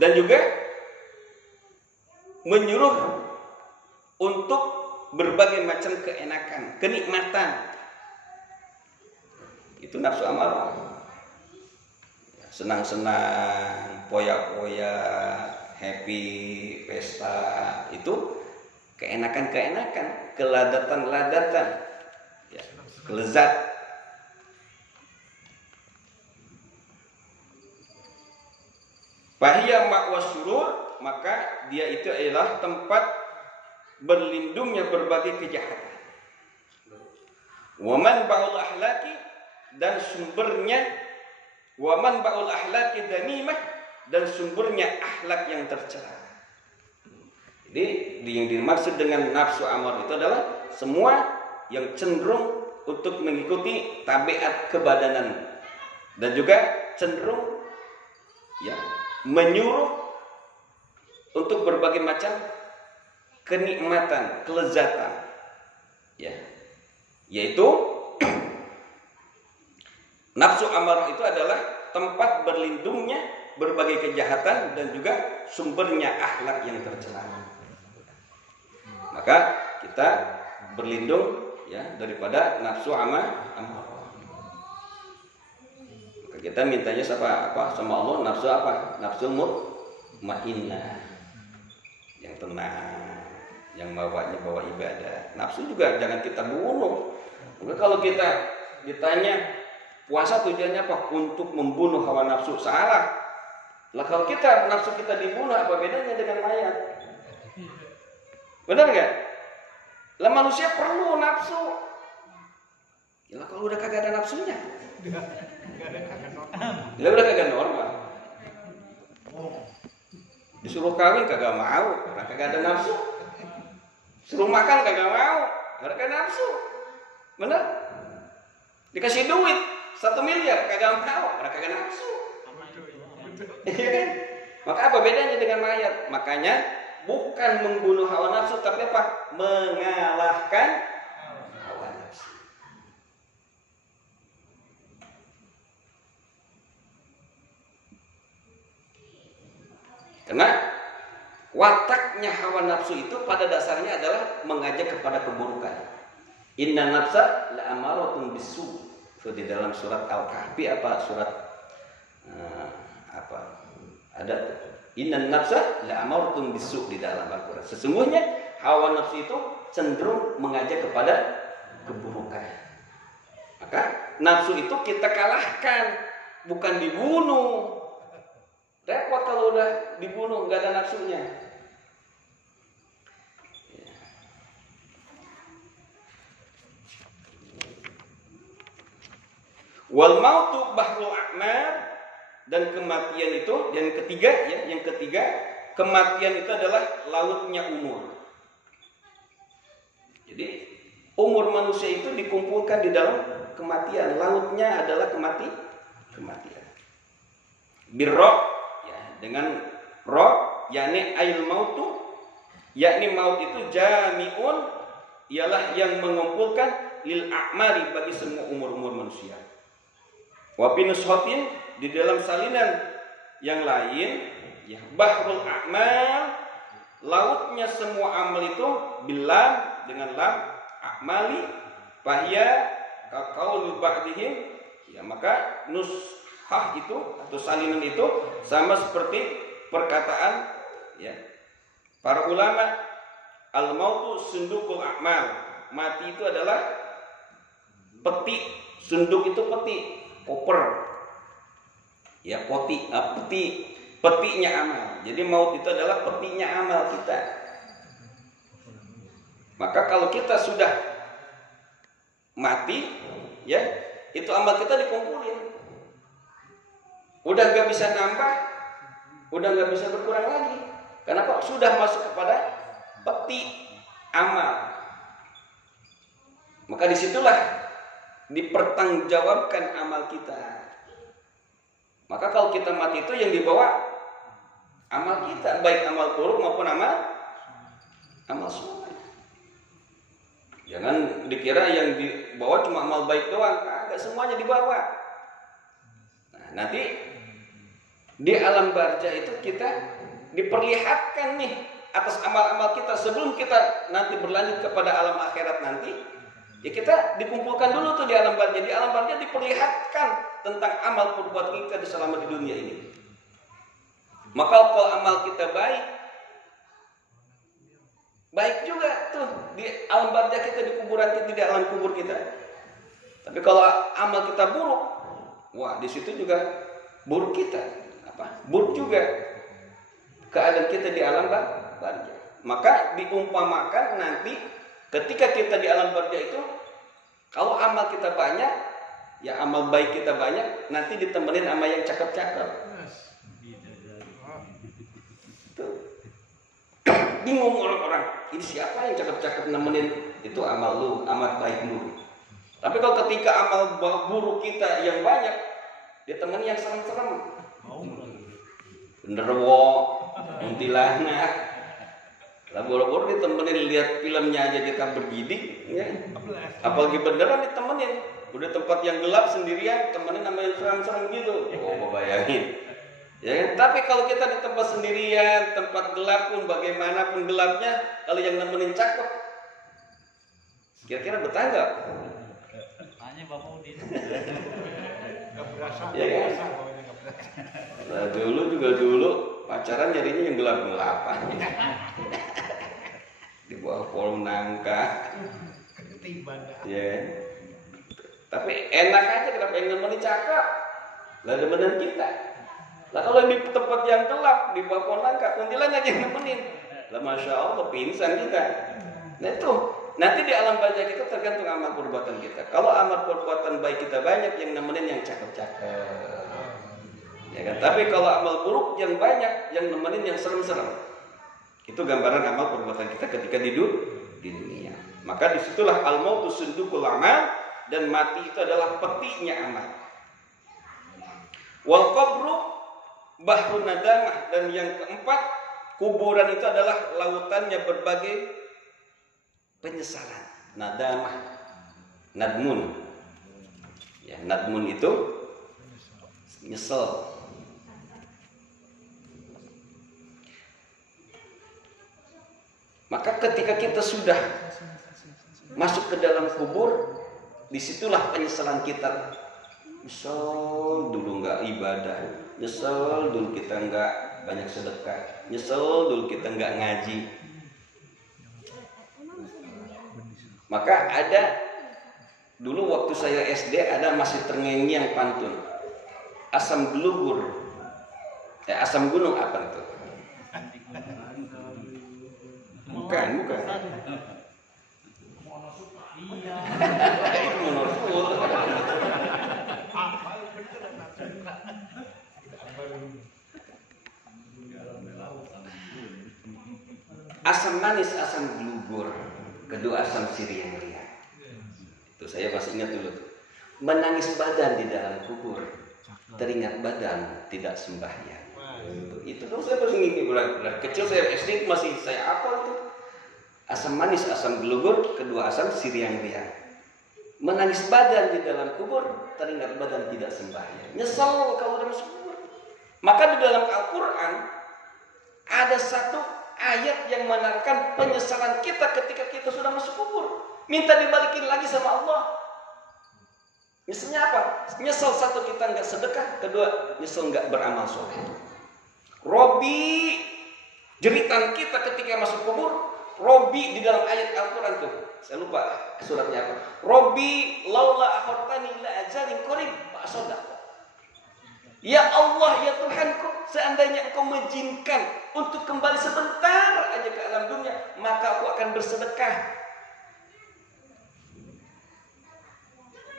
Dan juga menyuruh untuk berbagai macam keenakan, kenikmatan. Itu nafsu amarah. senang-senang, poya-poya, happy, pesta, itu keenakan-keenakan, keladatan-ladatan, ya, kelezat. Fahiya ma'was syurur, maka dia itu adalah tempat berlindungnya berbagai kejahatan. Waman ba'ul ahlaki, dan sumbernya waman ba'ul ahlaki damimah, dan sumbernya akhlak yang tercela. Jadi yang dimaksud dengan nafsu amar itu adalah semua yang cenderung untuk mengikuti tabiat kebadanan dan juga cenderung ya menyuruh untuk berbagai macam kenikmatan, kelezatan, ya, yaitu nafsu amarah itu adalah tempat berlindungnya berbagai kejahatan dan juga sumbernya akhlak yang tercela. Maka kita berlindung ya daripada nafsu amarah. Maka kita mintanya apa sama Allah, nafsu apa? Nafsu mutmainnah, yang tenang, yang bawa ibadah. Nafsu juga jangan kita bunuh. Maka kalau kita ditanya puasa tujuannya apa? Untuk membunuh hawa nafsu, salah. Lah kalau nafsu kita dibunuh, apa bedanya dengan mayat? Benar nggak? Lah manusia perlu nafsu. Ya kalau udah kagak ada nafsunya, ya udah kagak normal. Disuruh kawin kagak mau, karena kagak ada nafsu. Suruh makan kagak mau, karena kagak nafsu. Benar? Dikasih duit 1 miliar kagak mau, karena kagak nafsu. Maka apa bedanya dengan mayat? Makanya bukan membunuh hawa nafsu, tapi apa? Mengalahkan hawa nafsu. Karena wataknya hawa nafsu itu pada dasarnya adalah mengajak kepada keburukan. Inna nafsa la'amaratun bisu. So, di dalam surat Al-Kahfi apa surat ada inna nafsa la'amaratun bisu di dalam Al-Qur'an. Sesungguhnya hawa nafsu itu cenderung mengajak kepada keburukan. Maka nafsu itu kita kalahkan, bukan dibunuh. Repot kalau udah dibunuh nggak ada nafsunya. Wal mautu bahrul a'mar, dan kematian itu yang ketiga kematian itu adalah lautnya umur. Jadi umur manusia itu dikumpulkan di dalam kematian, lautnya adalah kematian. Birro ya, dengan roh yakni ail mautu, yakni maut itu jami'un, ialah yang mengumpulkan lil a'mari, bagi semua umur-umur manusia. Wa binushotin, di dalam salinan yang lain ya, bahrul a'mal, lautnya semua amal itu bilam, dengan lam, a'mali fahya kaqaul ba'dihim ya, maka nushah itu atau salinan itu sama seperti perkataan ya para ulama, al mautu sundukul a'mal, mati itu adalah peti, sunduk itu peti, koper ya, petinya amal. Jadi maut itu adalah petinya amal kita. Maka kalau kita sudah mati ya, itu amal kita dikumpulin, udah gak bisa nambah, udah gak bisa berkurang lagi. Kenapa? Sudah masuk kepada peti amal. Maka disitulah dipertanggungjawabkan amal kita. Maka kalau kita mati itu yang dibawa amal kita, baik amal buruk maupun amal soleh. Jangan dikira yang dibawa cuma amal baik doang, kagak, semuanya dibawa. Nah, nanti di alam barzah itu kita diperlihatkan nih atas amal-amal kita sebelum kita nanti berlanjut kepada alam akhirat nanti. Ya kita dikumpulkan dulu tuh di alam barzah. Di alam barzah diperlihatkan tentang amal perbuatan kita selama di dunia ini. Maka kalau amal kita baik juga tuh di alam barzah kita, di kuburan kita, di alam kubur kita. Tapi kalau amal kita buruk, wah di situ juga buruk kita. Buruk juga keadaan kita di alam barzah. Maka diumpamakan nanti ketika kita di alam barzah itu, kalau amal kita banyak, ya amal baik kita banyak, nanti ditemenin sama yang cakep-cakep. Bingung orang-orang, ini siapa yang cakep-cakep nemenin? Itu amal lu, amal baik lu. Tapi kalau ketika amal buruk kita yang banyak, dia temen yang serem-serem, genderuwo, kuntilanak, lah boro-boro ditemenin lihat filmnya aja kita bergidik, ya. Apalagi beneran ditemenin, udah tempat yang gelap sendirian, temenin sama yang serem-serem gitu. Oh, bayangin. Ya kan? Tapi kalau kita di tempat sendirian, tempat gelap pun bagaimanapun gelapnya, kalau yang nemenin cakep, kira-kira betah nggak? Tanya Bapak Udin. Nggak berasa. Ya kan? Nah, dulu pacaran nyarinya yang gelap-gelapan. Di bawah pohon nangka. Ketiban. Ya. Tapi enak aja kenapa yang nemenin cakep? Lah nemenin kita. Lah kalau di tempat yang gelap, di bawah pohon nangka, kuntilanak aja yang nemenin. Lah Masya Allah, pingsan kita. Nah itu, nanti di alam barzah kita tergantung amal perbuatan kita. Kalau amal perbuatan baik kita banyak, yang nemenin yang cakep-cakep. Ya kan? Tapi kalau amal buruk yang banyak, yang nemenin yang serem-serem. Itu gambaran amal perbuatan kita ketika di dunia. Maka disitulah al-mautu sundukul amal, dan mati itu adalah petinya amal. Wal qabru bahrun nadamah, dan yang keempat, kuburan itu adalah lautannya berbagai penyesalan. Nadamah, nadmun. Ya, nadmun itu nyesel. Maka ketika kita sudah masuk ke dalam kubur, disitulah penyesalan kita. Nyesel dulu nggak ibadah, nyesel dulu kita nggak banyak sedekah, nyesel dulu kita nggak ngaji. Maka ada dulu waktu saya SD ada masih terngiang pantun, asam gelugur, asam gunung apa itu? Bukan. Itu monosul. Asam manis, asam gelugur, kedua asam sirih yang ria. Itu saya masih ingat dulu. Menangis badan di dalam kubur, teringat badan tidak sembahyang. Itu dong saya masih ingat bulan kecil saya SD masih saya apa itu. Asam manis, asam gelugur, kedua asam sirih yang ria. Menangis badan di dalam kubur, teringat badan tidak sembahyang. Nyesel kalau udah masuk kubur. Maka di dalam Al-Quran ada satu ayat yang menerangkan penyesalan kita ketika kita sudah masuk kubur. Minta dibalikin lagi sama Allah. Nyeselnya apa? Nyesel satu kita nggak sedekah, kedua nyesel nggak beramal soleh. Robi, jeritan kita ketika masuk kubur. Robi di dalam ayat Al-Quran tuh, saya lupa suratnya apa. Robi laula akhortani ila ajalin qarib fa'asadaq. Ya Allah, ya Tuhanku, seandainya Engkau mengizinkan untuk kembali sebentar aja ke alam dunia, maka aku akan bersedekah.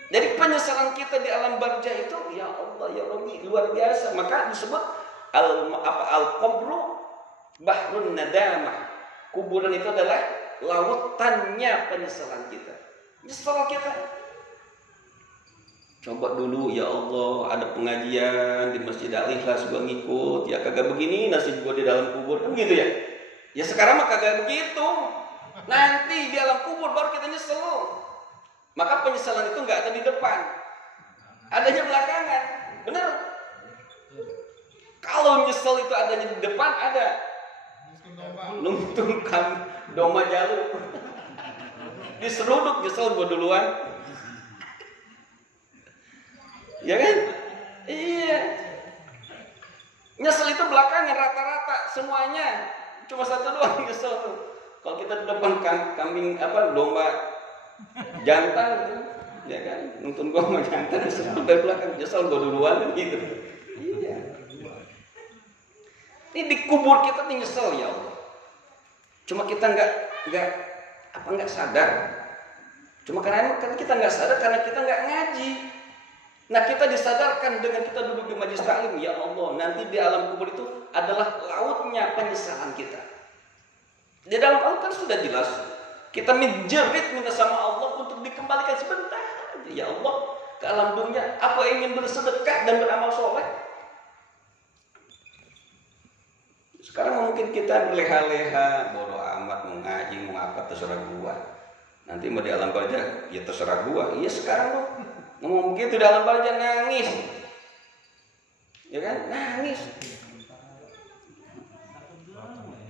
Jadi penyesalan kita di alam barzah itu, ya Allah, ya Rabbi, luar biasa. Maka disebut al-qabru bahrun nadamah. Kuburan itu adalah lautannya penyesalan kita. Nyesal kita. Coba dulu ya Allah, ada pengajian di Masjid Al-Ikhlas gua ngikut, ya kagak begini nasib gua di dalam kubur, kan gitu ya. Ya sekarang mah kagak begitu. Nanti di alam kubur baru kita nyesel. Maka penyesalan itu nggak ada di depan, adanya belakangan. Benar? Kalau nyesel itu adanya di depan, ada nuntung domba jalur diseruduk, nyesel gua duluan, ya kan? Iya. Nyesel itu belakangan rata-rata semuanya. Cuma satu doang nyesel tuh. Kalau kita di depan kambing domba jantan gitu, ya kan, nonton gua sama jantan nyesel dari belakang, nyesel gua duluan gitu. Iya. Ini dikubur kita nih nyesel ya Allah. Cuma kita nggak sadar. Cuma karena kita nggak sadar karena kita nggak ngaji. Nah kita disadarkan dengan kita duduk di majelis taklim, ya Allah, nanti di alam kubur itu adalah lautnya penyesalan kita. Di dalam Al-Quran sudah jelas, kita menjerit minta sama Allah untuk dikembalikan sebentar. Ya Allah, ke alam dunia, apa ingin bersedekah dan beramal soleh? Sekarang mungkin kita berleha-leha, bodoh amat, mau ngaji, mau apa, terserah gua. Nanti mau di alam barzah, ya terserah gua. Iya sekarang loh. Ngomong begitu dalam barzah nangis, ya kan, nangis.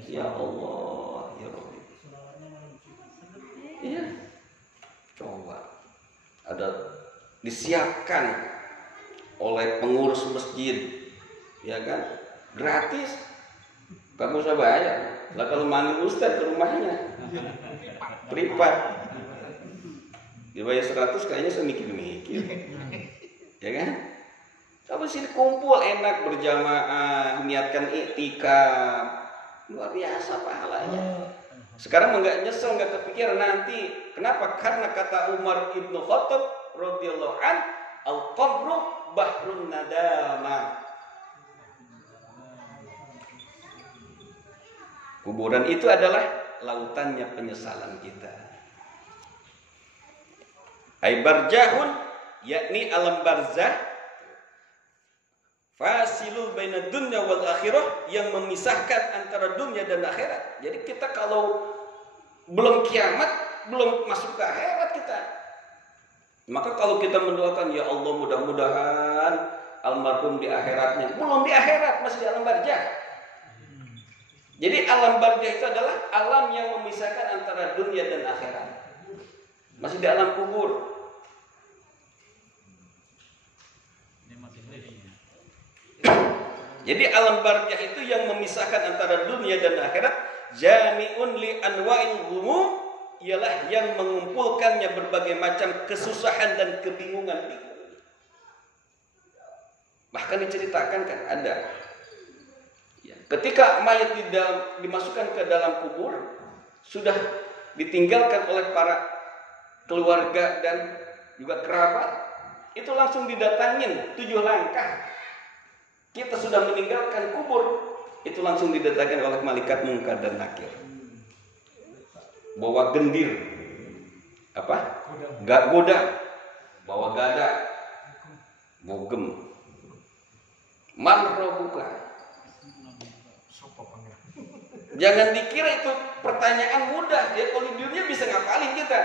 Ya Allah, ya Rabbi. Iya, coba ada disiapkan oleh pengurus masjid, ya kan, gratis, gak usah bayar. Lah kalau manggil ustaz ke rumahnya, privat. Dibayar 100 kayaknya saya mikir-mikir, ya kan? Coba sini kumpul enak berjamaah, niatkan iktikaf, luar biasa pahalanya. Sekarang enggak nyesel, enggak kepikiran nanti. Kenapa? Karena kata Umar ibnu Khattab radhiyallahu an, al-qabru bahrun nadama. Kuburan itu adalah lautannya penyesalan kita. Ai barzahun, yakni alam barzah, fasilul baina dunya wal akhirah, yang memisahkan antara dunia dan akhirat. Jadi kita kalau belum kiamat, belum masuk ke akhirat kita. Maka kalau kita mendoakan, ya Allah mudah-mudahan almarhum di akhiratnya, belum di akhirat, masih di alam barzah. Jadi alam barzah itu adalah alam yang memisahkan antara dunia dan akhirat. Masih di alam kubur. Jadi alam barzah itu yang memisahkan antara dunia dan akhirat, jami'un li anwa'il ghumum, ialah yang mengumpulkannya berbagai macam kesusahan dan kebingungan. Bahkan diceritakan kan ada, ya, ketika mayat dimasukkan ke dalam kubur, sudah ditinggalkan oleh para keluarga dan juga kerabat, itu langsung didatangin 7 langkah. Kita sudah meninggalkan kubur, itu langsung didatangkan oleh malaikat Munkar dan Nakir. Bawa gendir, apa? Gak goda, bawa gada, bogem. Man robuka. Jangan dikira itu pertanyaan mudah. Ya kalau di dunia bisa ngapalin kita.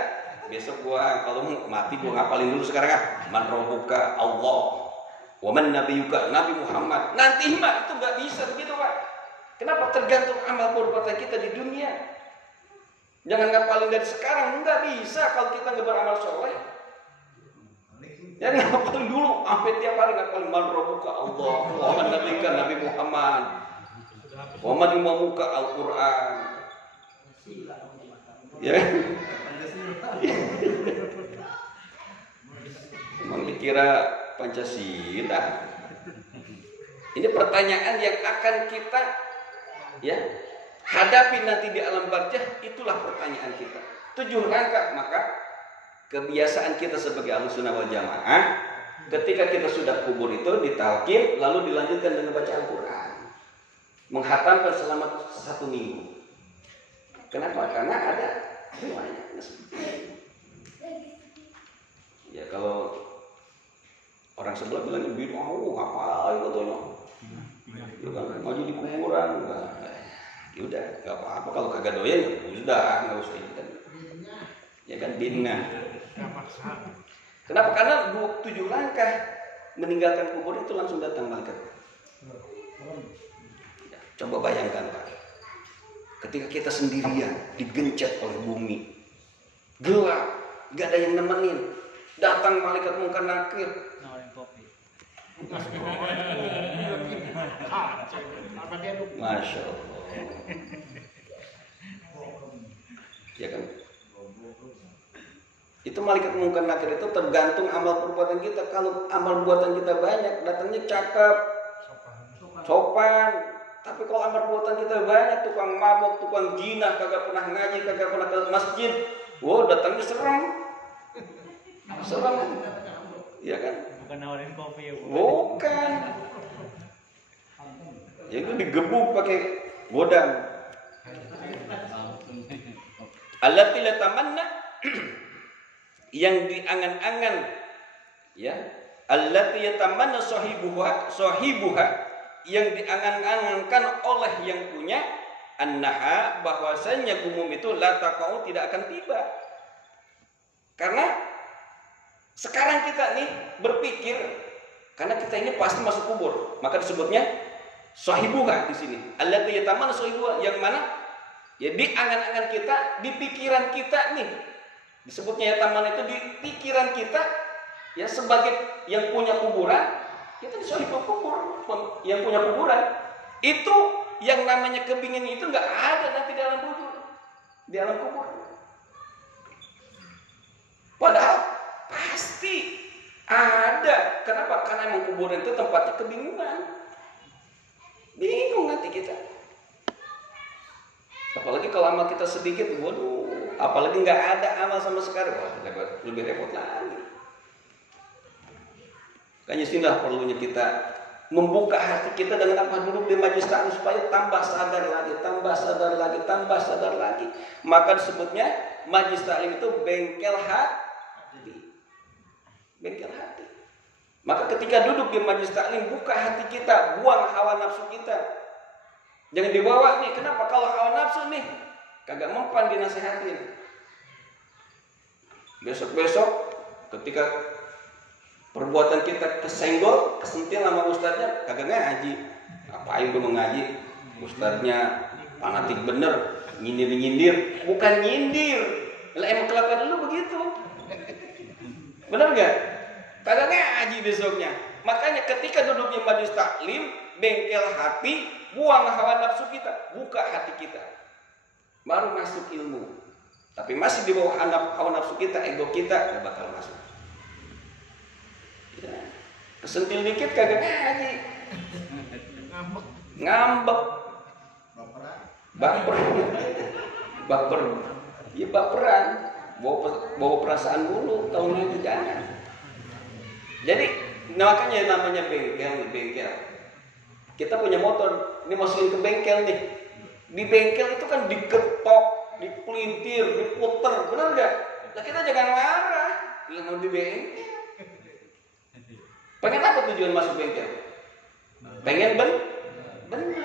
Besok gua kalau mati gua ngapalin dulu sekarang. Man robuka Allah. Wa man nabiyuka, Nabi Muhammad. Nanti mah itu gak bisa begitu Pak. Kenapa? Tergantung amal perbuatan kita di dunia. Jangan ngapalin dari sekarang, nggak bisa kalau kita nggak beramal soleh. Ya ngapalin dulu, sampai tiap hari ngapalin man rabbuka Allah, wa man nabiyuka Nabi Muhammad, wa man imamuka Al-Quran. Ya. Emang dikira Pancasila. Ini pertanyaan yang akan kita hadapi nanti di alam barzah. Itulah pertanyaan kita. 7 langkah. Maka kebiasaan kita sebagai Ahlussunnah wal Jamaah, ketika kita sudah kubur itu ditalqin, lalu dilanjutkan dengan baca Al-Quran, menghatamkan selama 1 minggu. Kenapa? Karena ada semuanya. Ya kalau orang sebelah bilang bid'ah, apa katanya? Ya kan ngaji di kuburan, ya udah, nggak apa-apa kalau kagak doyan ya udah, nggak usah ini kan. Ya kan bid'ah. Kenapa? Karena 7 langkah meninggalkan kubur itu langsung datang malaikat. Ya, coba bayangkan Pak, ketika kita sendirian digencet oleh bumi, gelap, nggak ada yang nemenin, datang malaikat Munkar Nakir. Masya Allah. Ya kan? Itu malaikat mungkar nakir itu tergantung amal perbuatan kita. Kalau amal perbuatan kita banyak, datangnya cakep, sopan. Tapi kalau amal perbuatan kita banyak, tukang mabok, tukang jinah, kagak pernah ngaji, kagak pernah ke masjid, wow, datangnya serem. Serem. Ya kan? Bukan nawarin kopi ya, Bu. Bukan. Ya itu digebuk pakai godam. Allati la tamanna yang diangan-angan, ya. Allati yatamanna sahibuha yang diangan-angankan oleh yang punya, annaha bahwasanya umum itu la taqau tidak akan tiba. Karena sekarang kita nih berpikir karena kita ini pasti masuk kubur, maka disebutnya sahibuha di sini. Allati yatamanna sahibuha yang mana? Ya di angan-angan kita, di pikiran kita nih. Disebutnya yataman itu di pikiran kita, ya sebagai yang punya kuburan, kita disahibah kubur, yang punya kuburan. Itu yang namanya kebingungan itu nggak ada nanti dalam kubur, di alam kubur. Padahal pasti ada. Kenapa? Karena emang kuburan itu tempatnya kebingungan. Bingung nanti kita. Apalagi kalau amal kita sedikit, waduh, apalagi nggak ada amal sama sekali, wah, lebih repot lagi. Kayaknya sinilah perlunya kita membuka hati kita dengan apa, duduk di majelis taklim supaya tambah sadar lagi, tambah sadar lagi, tambah sadar lagi. Maka disebutnya majelis taklim itu bengkel hati, bengkel hati. Maka ketika duduk di majelis taklim, buka hati kita, buang hawa nafsu kita. Jangan dibawa nih, kenapa? Kalau hawa nafsu nih kagak mempan dinasehatin. Besok-besok ketika perbuatan kita kesenggol, kesentil sama ustadznya, kagak ngaji. Ngapain gue mengaji? Ustadznya fanatik bener, nyindir-nyindir. Bukan nyindir, lah emang kelakuan lu begitu. Bener gak? Kagak ngaji besoknya. Makanya ketika duduknya majelis taklim, bengkel hati, buang hawa nafsu kita, buka hati kita, baru masuk ilmu. Tapi masih di bawah hawa nafsu kita, ego kita, gak bakal masuk. Ya. Kesentil dikit kagak ngaji, ngambek, baper, ya baperan, bawa perasaan dulu, tahun ini jangan. Jadi makanya namanya bengkel. Kita punya motor, ini masukin ke bengkel nih. Di bengkel itu kan diketok, dipelintir, diputer, benar nggak? Nah kita jangan marah, mau di bengkel. Pengen apa tujuan masuk bengkel? Pengen bener,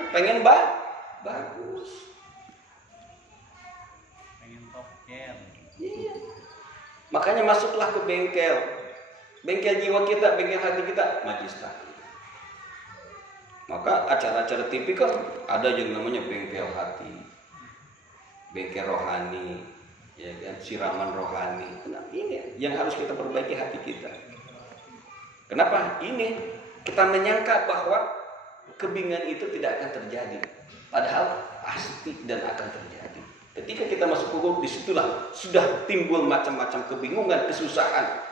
pengen bagus. Pengen top gear. Iya. Makanya masuklah ke bengkel. Bengkel jiwa kita, bengkel hati kita, majelis taklim. Maka acara-acara TV kan ada yang namanya bengkel hati, bengkel rohani, ya kan, siraman rohani. Nah, ini yang harus kita perbaiki hati kita. Kenapa? Ini kita menyangka bahwa kebingungan itu tidak akan terjadi, padahal pasti dan akan terjadi. Ketika kita masuk kubur, disitulah sudah timbul macam-macam kebingungan, kesusahan.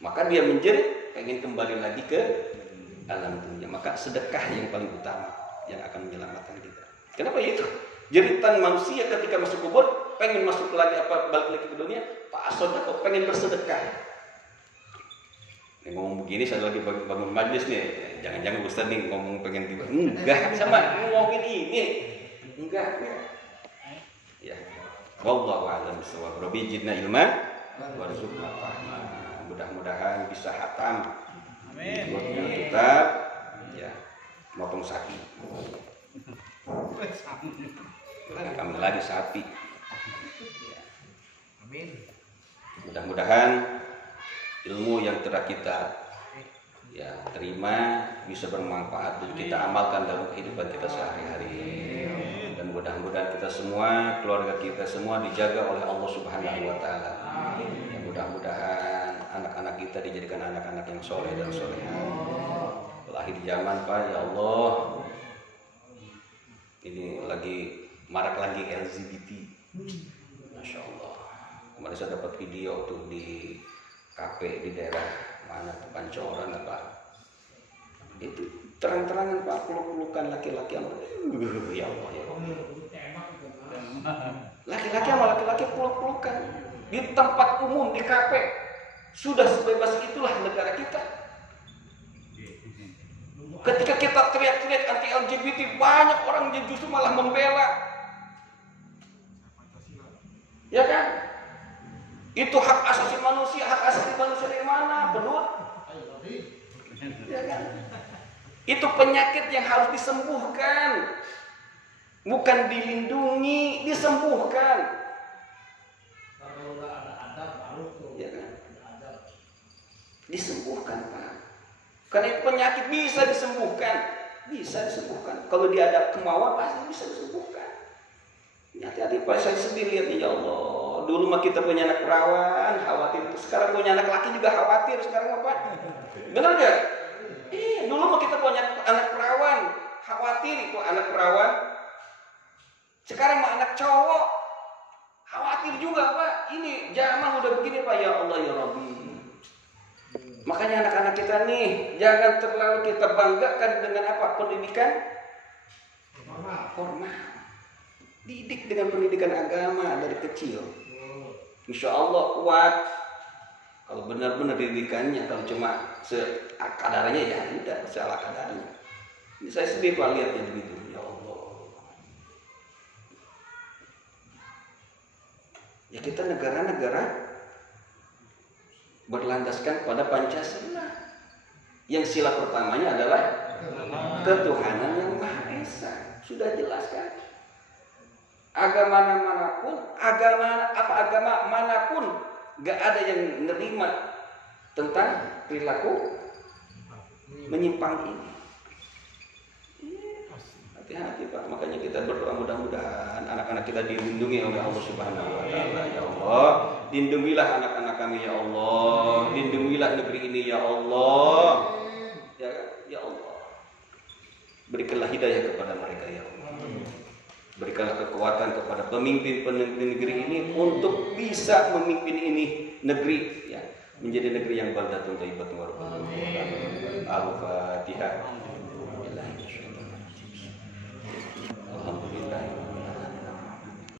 Maka dia menjerit, pengen kembali lagi ke alam dunia. Maka sedekah yang paling utama yang akan menyelamatkan kita. Kenapa itu? Jeritan manusia ketika masuk kubur, pengen masuk lagi balik lagi ke dunia, Pak Asodako pengen bersedekah. Ini ngomong begini, saya lagi bangun majlis nih. Jangan-jangan Ustaz nih ngomong pengen tiba. Enggak, sama ngomongin ini. Enggak. Ya. Wallahu a'lam bishawab. Rabbi zidna ilma warzuqna fahma. Mudah-mudahan bisa hatam. Amin. Buatnya kitab, ya, motong sapi. Kami lagi sapi. Amin. Mudah-mudahan ilmu yang telah kita terima bisa bermanfaat dan kita amalkan dalam kehidupan kita sehari-hari. Dan mudah-mudahan kita semua, keluarga kita semua dijaga oleh Allah Subhanahu wa taala. Mudah-mudahan anak-anak kita dijadikan anak-anak yang soleh dan soleha. Akhir zaman Pak, ya Allah, ini lagi marak lagi LGBT. Masya Allah. Kemarin saya dapat video tuh di kafe di daerah mana tuh Pancoran apa. Itu terang-terangan Pak, peluk-pelukan laki-laki sama ya Allah ya Allah. Laki-laki sama laki-laki peluk-pelukan di tempat umum, di kafe. Sudah sebebas itulah negara kita. Ketika kita teriak-teriak anti LGBT, banyak orang yang justru malah membela. Ya kan? Itu hak asasi manusia dari mana? Bedut. Ya kan? Itu penyakit yang harus disembuhkan. Bukan dilindungi, disembuhkan. Ya kan? Disembuhkan Pak. Karena penyakit bisa disembuhkan. Kalau dia ada kemauan pasti bisa disembuhkan. Hati-hati Pak, saya sedih lihat ya Allah. Dulu mah kita punya anak perawan, khawatir. Sekarang punya aang laki juga khawatir. Sekarang apa? Benar nggak? Dulu mah kita punya anak perawan, khawatir itu anak perawan. Sekarang mah anak cowok, khawatir juga Pak. Ini zaman udah begini Pak, ya Allah ya Rabbi. Makanya anak-anak kita nih, jangan terlalu kita banggakan dengan apa? Pendidikan formal. Didik dengan pendidikan agama dari kecil. Insya Allah kuat. Kalau benar-benar didikannya, kalau cuma sekadarnya ya tidak, salah kadarnya. Ini saya sedih Pak lihatnya begitu. Ya Allah. Ya kita negara-negara berlandaskan pada Pancasila. Yang sila pertamanya adalah ketuhanan yang Maha Esa. Sudah jelas kan? Agama manapun gak ada yang menerima tentang perilaku menyimpang ini. Hati-hati Pak, makanya kita berdoa mudah-mudahan anak-anak kita dilindungi oleh Allah Subhanahu wa taala. Ya Allah, lindungilah anak-anak kami ya Allah, lindungilah negeri ini ya Allah. Ya Allah. Berikanlah hidayah kepada mereka ya Allah. Berikanlah kekuatan kepada pemimpin-pemimpin negeri ini untuk bisa memimpin ini negeri ya, menjadi negeri yang baldatun thayyibatun warahmatullahi wabarakatuh. Al-Fatihah.